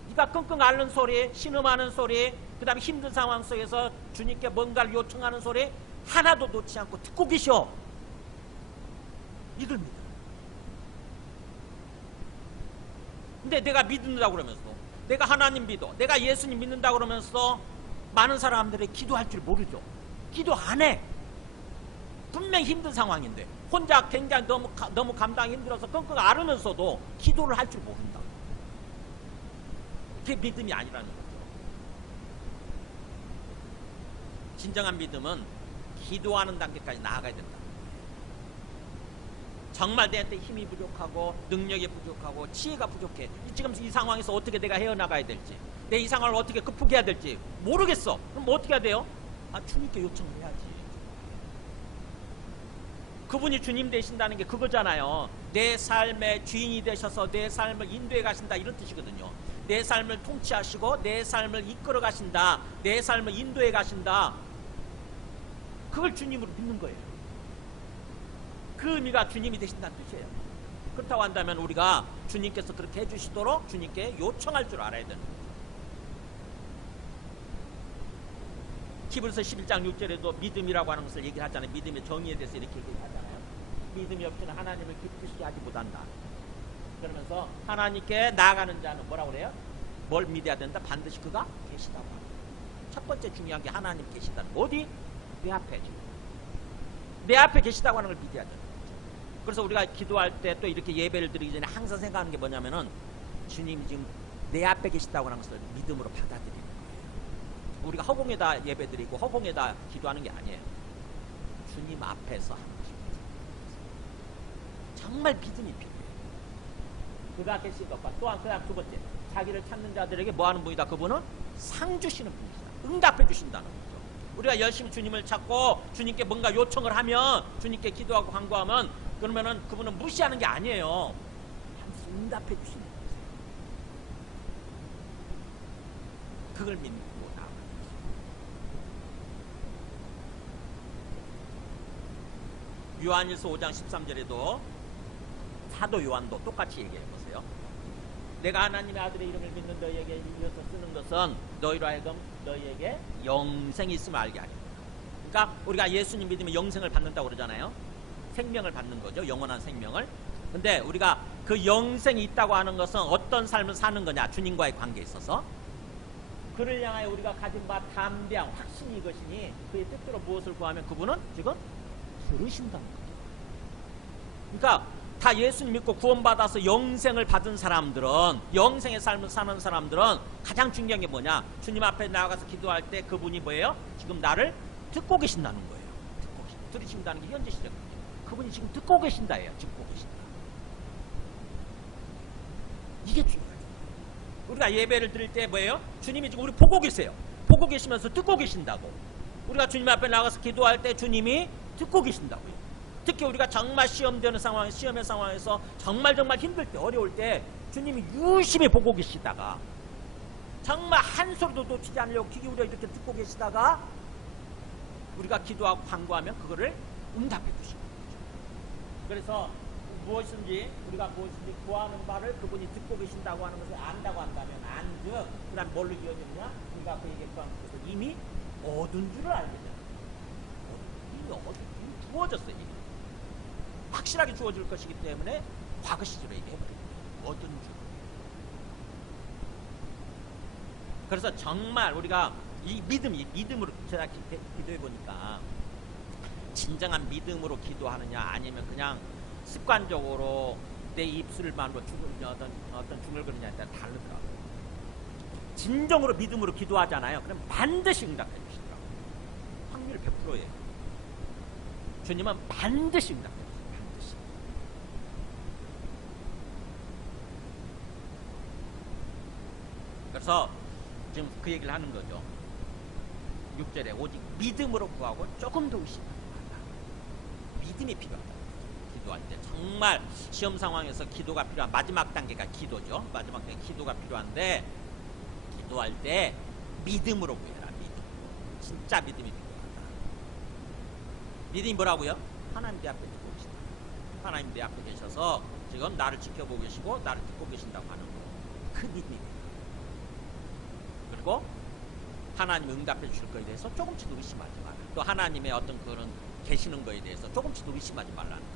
네가 끙끙 앓는 소리, 신음하는 소리, 그 다음에 힘든 상황 속에서 주님께 뭔가를 요청하는 소리 하나도 놓지 않고 듣고 계셔. 이걸 믿어. 근데 내가 믿는다고 그러면서, 내가 하나님 믿어, 내가 예수님 믿는다고 그러면서 많은 사람들이 기도할 줄 모르죠. 기도 안 해. 분명히 힘든 상황인데 혼자 굉장히 너무 감당이 힘들어서 끙끙 앓으면서도 기도를 할 줄 모른다. 그게 믿음이 아니라는 거죠. 진정한 믿음은 기도하는 단계까지 나아가야 된다. 정말 내한테 힘이 부족하고 능력이 부족하고 지혜가 부족해. 지금 이 상황에서 어떻게 내가 헤어나가야 될지, 내 이 상황을 어떻게 극복해야 될지 모르겠어. 그럼 뭐 어떻게 해야 돼요? 아, 주님께 요청을 해야지. 그분이 주님 되신다는 게 그거잖아요. 내 삶의 주인이 되셔서 내 삶을 인도해 가신다 이런 뜻이거든요. 내 삶을 통치하시고 내 삶을 이끌어 가신다, 내 삶을 인도해 가신다. 그걸 주님으로 믿는 거예요. 그 의미가 주님이 되신다는 뜻이에요. 그렇다고 한다면 우리가 주님께서 그렇게 해주시도록 주님께 요청할 줄 알아야 되는 거죠. 히브리서 11장 6절에도 믿음이라고 하는 것을 얘기를 하잖아요. 믿음의 정의에 대해서 이렇게 얘기하잖아요. 믿음이 없이는 하나님을 기쁘시게 하지 못한다. 그러면서 하나님께 나아가는 자는 뭐라고 그래요? 뭘 믿어야 된다? 반드시 그가 계시다고 합니다. 첫 번째 중요한 게 하나님 계시다는 거. 어디? 내 앞에 지금. 내 앞에 계시다고 하는 걸 믿어야 된다. 그래서 우리가 기도할 때 또 이렇게 예배를 드리기 전에 항상 생각하는 게 뭐냐면은 주님이 지금 내 앞에 계시다고 하는 것을 믿음으로 받아들이는 거예요. 우리가 허공에다 예배 드리고 허공에다 기도하는 게 아니에요. 주님 앞에서 하는 것입니다. 정말 믿음이 필요해요. 그가 계신 것과 또한 그다음 두 번째, 자기를 찾는 자들에게 뭐 하는 분이다? 그분은 상 주시는 분이시다. 응답해 주신다는 거죠. 우리가 열심히 주님을 찾고 주님께 뭔가 요청을 하면, 주님께 기도하고 간구하면, 그러면은 그분은 무시하는 게 아니에요. 반드시 응답해 주시는 거예요. 그걸 믿고 나아가는 거죠. 요한일서 5장 13절에도 사도 요한도 똑같이 얘기해 보세요. 내가 하나님의 아들의 이름을 믿는 너희에게 이어서 쓰는 것은 너희로 하여금 너희에게 영생이 있음을 알게 하리라. 그러니까 우리가 예수님 믿으면 영생을 받는다고 그러잖아요. 생명을 받는 거죠. 영원한 생명을. 근데 우리가 그 영생이 있다고 하는 것은 어떤 삶을 사는 거냐? 주님과의 관계에 있어서. 그를 향하여 우리가 가진 바 담대함, 확신이 이것이니 그의 뜻대로 무엇을 구하면 그분은 지금 들으신다는 거죠. 그러니까 다 예수님 믿고 구원받아서 영생을 받은 사람들은, 영생의 삶을 사는 사람들은 가장 중요한 게 뭐냐? 주님 앞에 나가서 기도할 때 그분이 뭐예요? 지금 나를 듣고 계신다는 거예요. 들으신다는 게 현재 시제거든요. 그분이 지금 듣고 계신다예요. 듣고 계신다. 이게 중요해요. 우리가 예배를 드릴 때 뭐예요? 주님이 지금 우리 보고 계세요. 보고 계시면서 듣고 계신다고. 우리가 주님 앞에 나가서 기도할 때 주님이 듣고 계신다고요. 특히 우리가 정말 시험되는 상황, 시험의 상황에서 정말 힘들 때, 어려울 때 주님이 유심히 보고 계시다가 정말 한 소리도 놓치지 않으려고 귀 기울여 이렇게 듣고 계시다가 우리가 기도하고 간구하면 그거를 응답해 주시는 거죠. 그래서 무엇인지 우리가 무엇인지 구하는 바를 그분이 듣고 계신다고 하는 것을 안다고 한다면 안즉 그 다음 뭘로 이어지느냐? 우리가 그에게 구하는 것을 이미 얻은 줄을 알게 되는 거예요. 이미 주어졌어요. 이미. 확실하게 주어질 것이기 때문에 과거 시제로 얘기해버려요. 얻은 줄. 그래서 정말 우리가 이 믿음으로 제가 기도해보니까 진정한 믿음으로 기도하느냐 아니면 그냥 습관적으로 내 입술만으로 어떤 중얼거리냐에 따라 다르더라고요. 진정으로 믿음으로 기도하잖아요. 그럼 반드시 응답해 주시더라고요. 확률 100%예요. 주님은 반드시 응답해 주세요. 반드시. 그래서 지금 그 얘기를 하는 거죠. 6절에 오직 믿음으로 구하고 조금 더 의심하지 말라. 믿음이 필요하다. 기도할 때 정말 시험 상황에서 기도가 필요한 마지막 단계가 기도죠. 마지막 단계 기도가 필요한데 기도할 때 믿음으로 구해라. 믿음. 진짜 믿음이 필요하다. 믿음이 뭐라고요? 하나님 내 앞에 듣고 계시다. 하나님 내 앞에 계셔서 지금 나를 지켜보고 계시고 나를 듣고 계신다고 하는 거. 그 믿음이. 그리고 하나님 응답해 주실 거에 대해서 조금씩도 의심하지 마라. 또 하나님의 어떤 그런 계시는 거에 대해서 조금씩도 의심하지 말라는 거예요.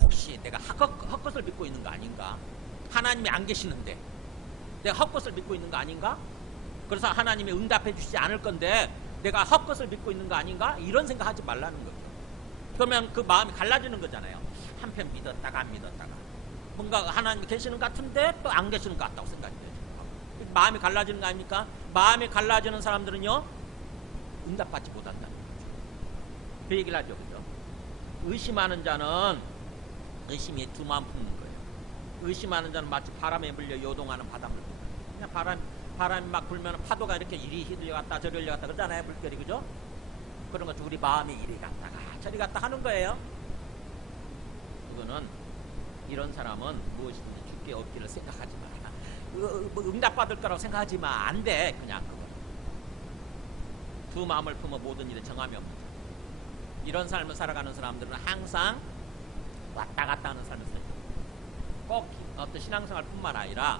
혹시 내가 헛것을 믿고 있는 거 아닌가? 하나님이 안 계시는데 내가 헛것을 믿고 있는 거 아닌가? 그래서 하나님이 응답해 주시지 않을 건데 내가 헛것을 믿고 있는 거 아닌가? 이런 생각하지 말라는 거죠. 그러면 그 마음이 갈라지는 거잖아요. 한편 믿었다가 안 믿었다가 뭔가 하나님이 계시는 것 같은데 또 안 계시는 것 같다고 생각이 돼요. 마음이 갈라지는 거 아닙니까? 마음이 갈라지는 사람들은요 응답받지 못한다는 거죠. 그 얘기를 하죠. 그죠? 의심하는 자는 의심이 두 마음 품는 거예요. 의심하는 자는 마치 바람에 불려 요동하는 바닷물. 그냥 바람이 막 불면 파도가 이렇게 이리 휘둘려갔다 저리 흘려갔다 그러잖아요. 물결이. 그죠? 그런 것도 우리 마음이 이리 갔다가 저리 갔다 하는 거예요. 그거는 이런 사람은 무엇이든지 죽게 없기를 생각하지 마라. 응답받을 거라고 생각하지 마. 안 돼. 그냥 그거. 두 마음을 품어 모든 일에 정함이 없는 사람. 이런 삶을 살아가는 사람들은 항상 왔다 갔다 하는 삶을 살죠. 꼭 어떤 신앙생활뿐만 아니라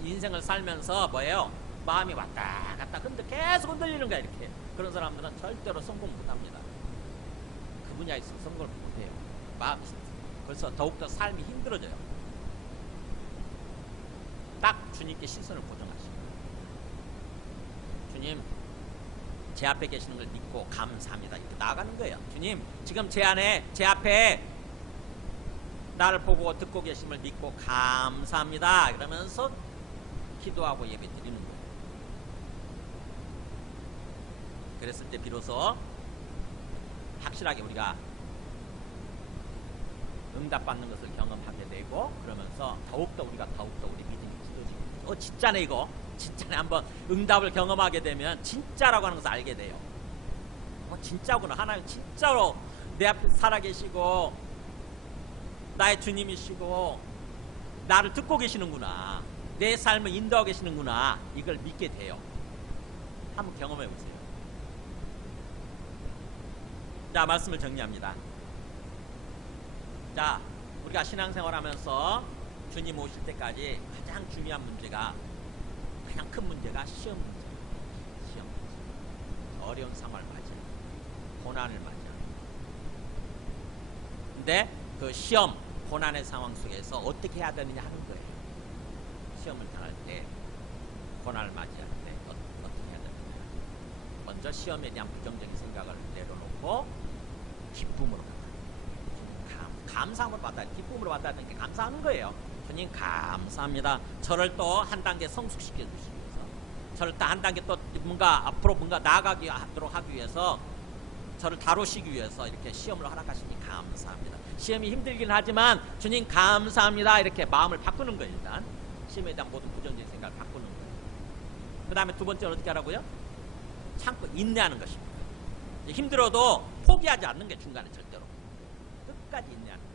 인생을 살면서 뭐예요? 마음이 왔다 갔다. 근데 계속 흔들리는 거야 이렇게. 그런 사람들은 절대로 성공 못합니다. 그 분야에 있어서 성공을 못해요. 마음이 있어서. 그래서 더욱더 삶이 힘들어져요. 딱 주님께 시선을 고정하시고, 주님 제 앞에 계시는 걸 믿고 감사합니다, 이렇게 나아가는 거예요. 주님 지금 제 안에 제 앞에 나를 보고 듣고 계심을 믿고 감사합니다, 그러면서 기도하고 예배 드리는 거예요. 그랬을 때 비로소 확실하게 우리가 응답받는 것을 경험하게 되고, 그러면서 더욱더 우리 믿음이 굳어지고, 진짜네, 이거 진짜네, 한번 응답을 경험하게 되면 진짜라고 하는 것을 알게 돼요. 진짜구나, 하나님 진짜로 내 앞에 살아계시고 나의 주님이시고 나를 듣고 계시는구나, 내 삶을 인도하고 계시는구나, 이걸 믿게 돼요. 한번 경험해 보세요. 자, 말씀을 정리합니다. 자, 우리가 신앙생활 하면서 주님 오실 때까지 가장 중요한 문제가, 가장 큰 문제가 시험 문제예요. 시험 문제. 어려운 상황을 맞이해요. 고난을 맞이해요. 근데 그 시험, 고난의 상황 속에서 어떻게 해야 되느냐 하는 거예요. 시험을 당할 때, 고난을 맞이할 때 어떻게 해야 되느냐. 먼저 시험에 대한 부정적인 생각을 내려놓고 기쁨으로 감사함으로 받아야, 기쁨으로 받아야 되는 게 감사하는 거예요. 주님 감사합니다. 저를 또 한 단계 성숙시켜 주시기 위해서, 저를 또 한 단계 또 뭔가 앞으로 뭔가 나아가게 하도록 하기 위해서, 저를 다루시기 위해서 이렇게 시험을 허락하시니 감사합니다. 시험이 힘들긴 하지만 주님 감사합니다, 이렇게 마음을 바꾸는 거예요. 일단 시험에 대한 모든 부정적인 생각을 바꾸는 거예요. 그 다음에 두 번째는 어떻게 하라고요? 참고 인내하는 것입니다. 힘들어도 포기하지 않는 게 중간에 절대로 끝까지 인내하는 거예요.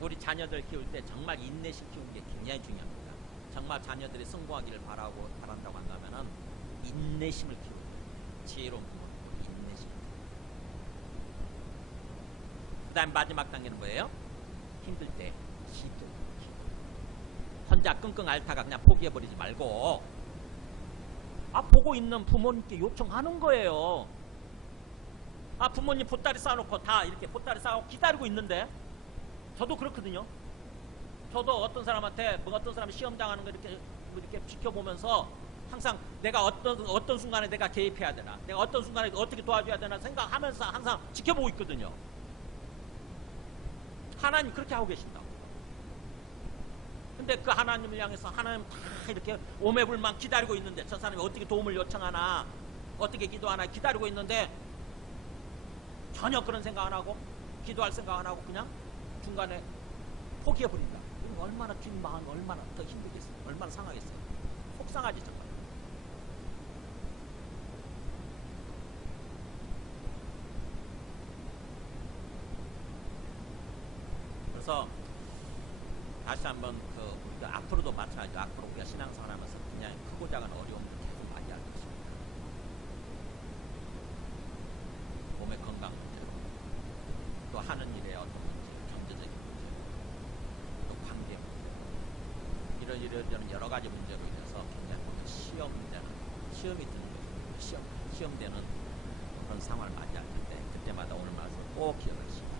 우리 자녀들 키울 때 정말 인내식 키우는 게 굉장히 중요합니다. 정말 자녀들이 성공하기를 바란다고 한다면은 인내심을 키우는 거예요. 지혜로운 부모, 인내심. 그 다음 마지막 단계는 뭐예요? 힘들 때 기도. 혼자 끙끙 앓다가 그냥 포기해버리지 말고, 보고 있는 부모님께 요청하는 거예요. 부모님 보따리 쌓아놓고 다 이렇게 보따리 쌓아놓고 기다리고 있는데, 저도 그렇거든요. 저도 어떤 사람한테, 어떤 사람이 시험 당하는 거 이렇게 지켜보면서 항상 내가 어떤 순간에 내가 개입해야 되나, 내가 어떤 순간에 어떻게 도와줘야 되나 생각하면서 항상 지켜보고 있거든요. 하나님 그렇게 하고 계신다고. 근데 그 하나님을 향해서 하나님 다 이렇게 오매불만 기다리고 있는데, 저 사람이 어떻게 도움을 요청하나, 어떻게 기도하나 기다리고 있는데 전혀 그런 생각 안 하고, 기도할 생각 안 하고 그냥 중간에 포기해버린다. 얼마나 주님 마음이 얼마나 더 힘들겠어요. 얼마나 상하겠어요. 속상하지 정말. 그래서 다시 한번 우리가 앞으로도 마찬가지로, 앞으로 우리가 신앙생활 하면서 그냥 크고 작은 어려움을 계속 많이 할 것입니다. 몸의 건강 문제, 또 하는 일의 어떤 문제, 경제적인 문제, 또 관계 문제, 이런 여러 가지 문제로 인해서 굉장히 시험 문제는, 시험이 드는 거예요. 시험되는 그런 상황을 맞이할 때, 그때마다 오늘 말씀을 꼭 기억하시고,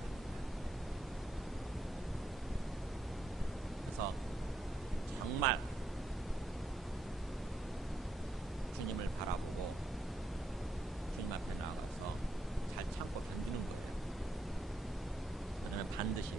그래서 정말 주님을 바라보고 주님 앞에 나가서 잘 참고 견디는 거예요. 그러면 반드시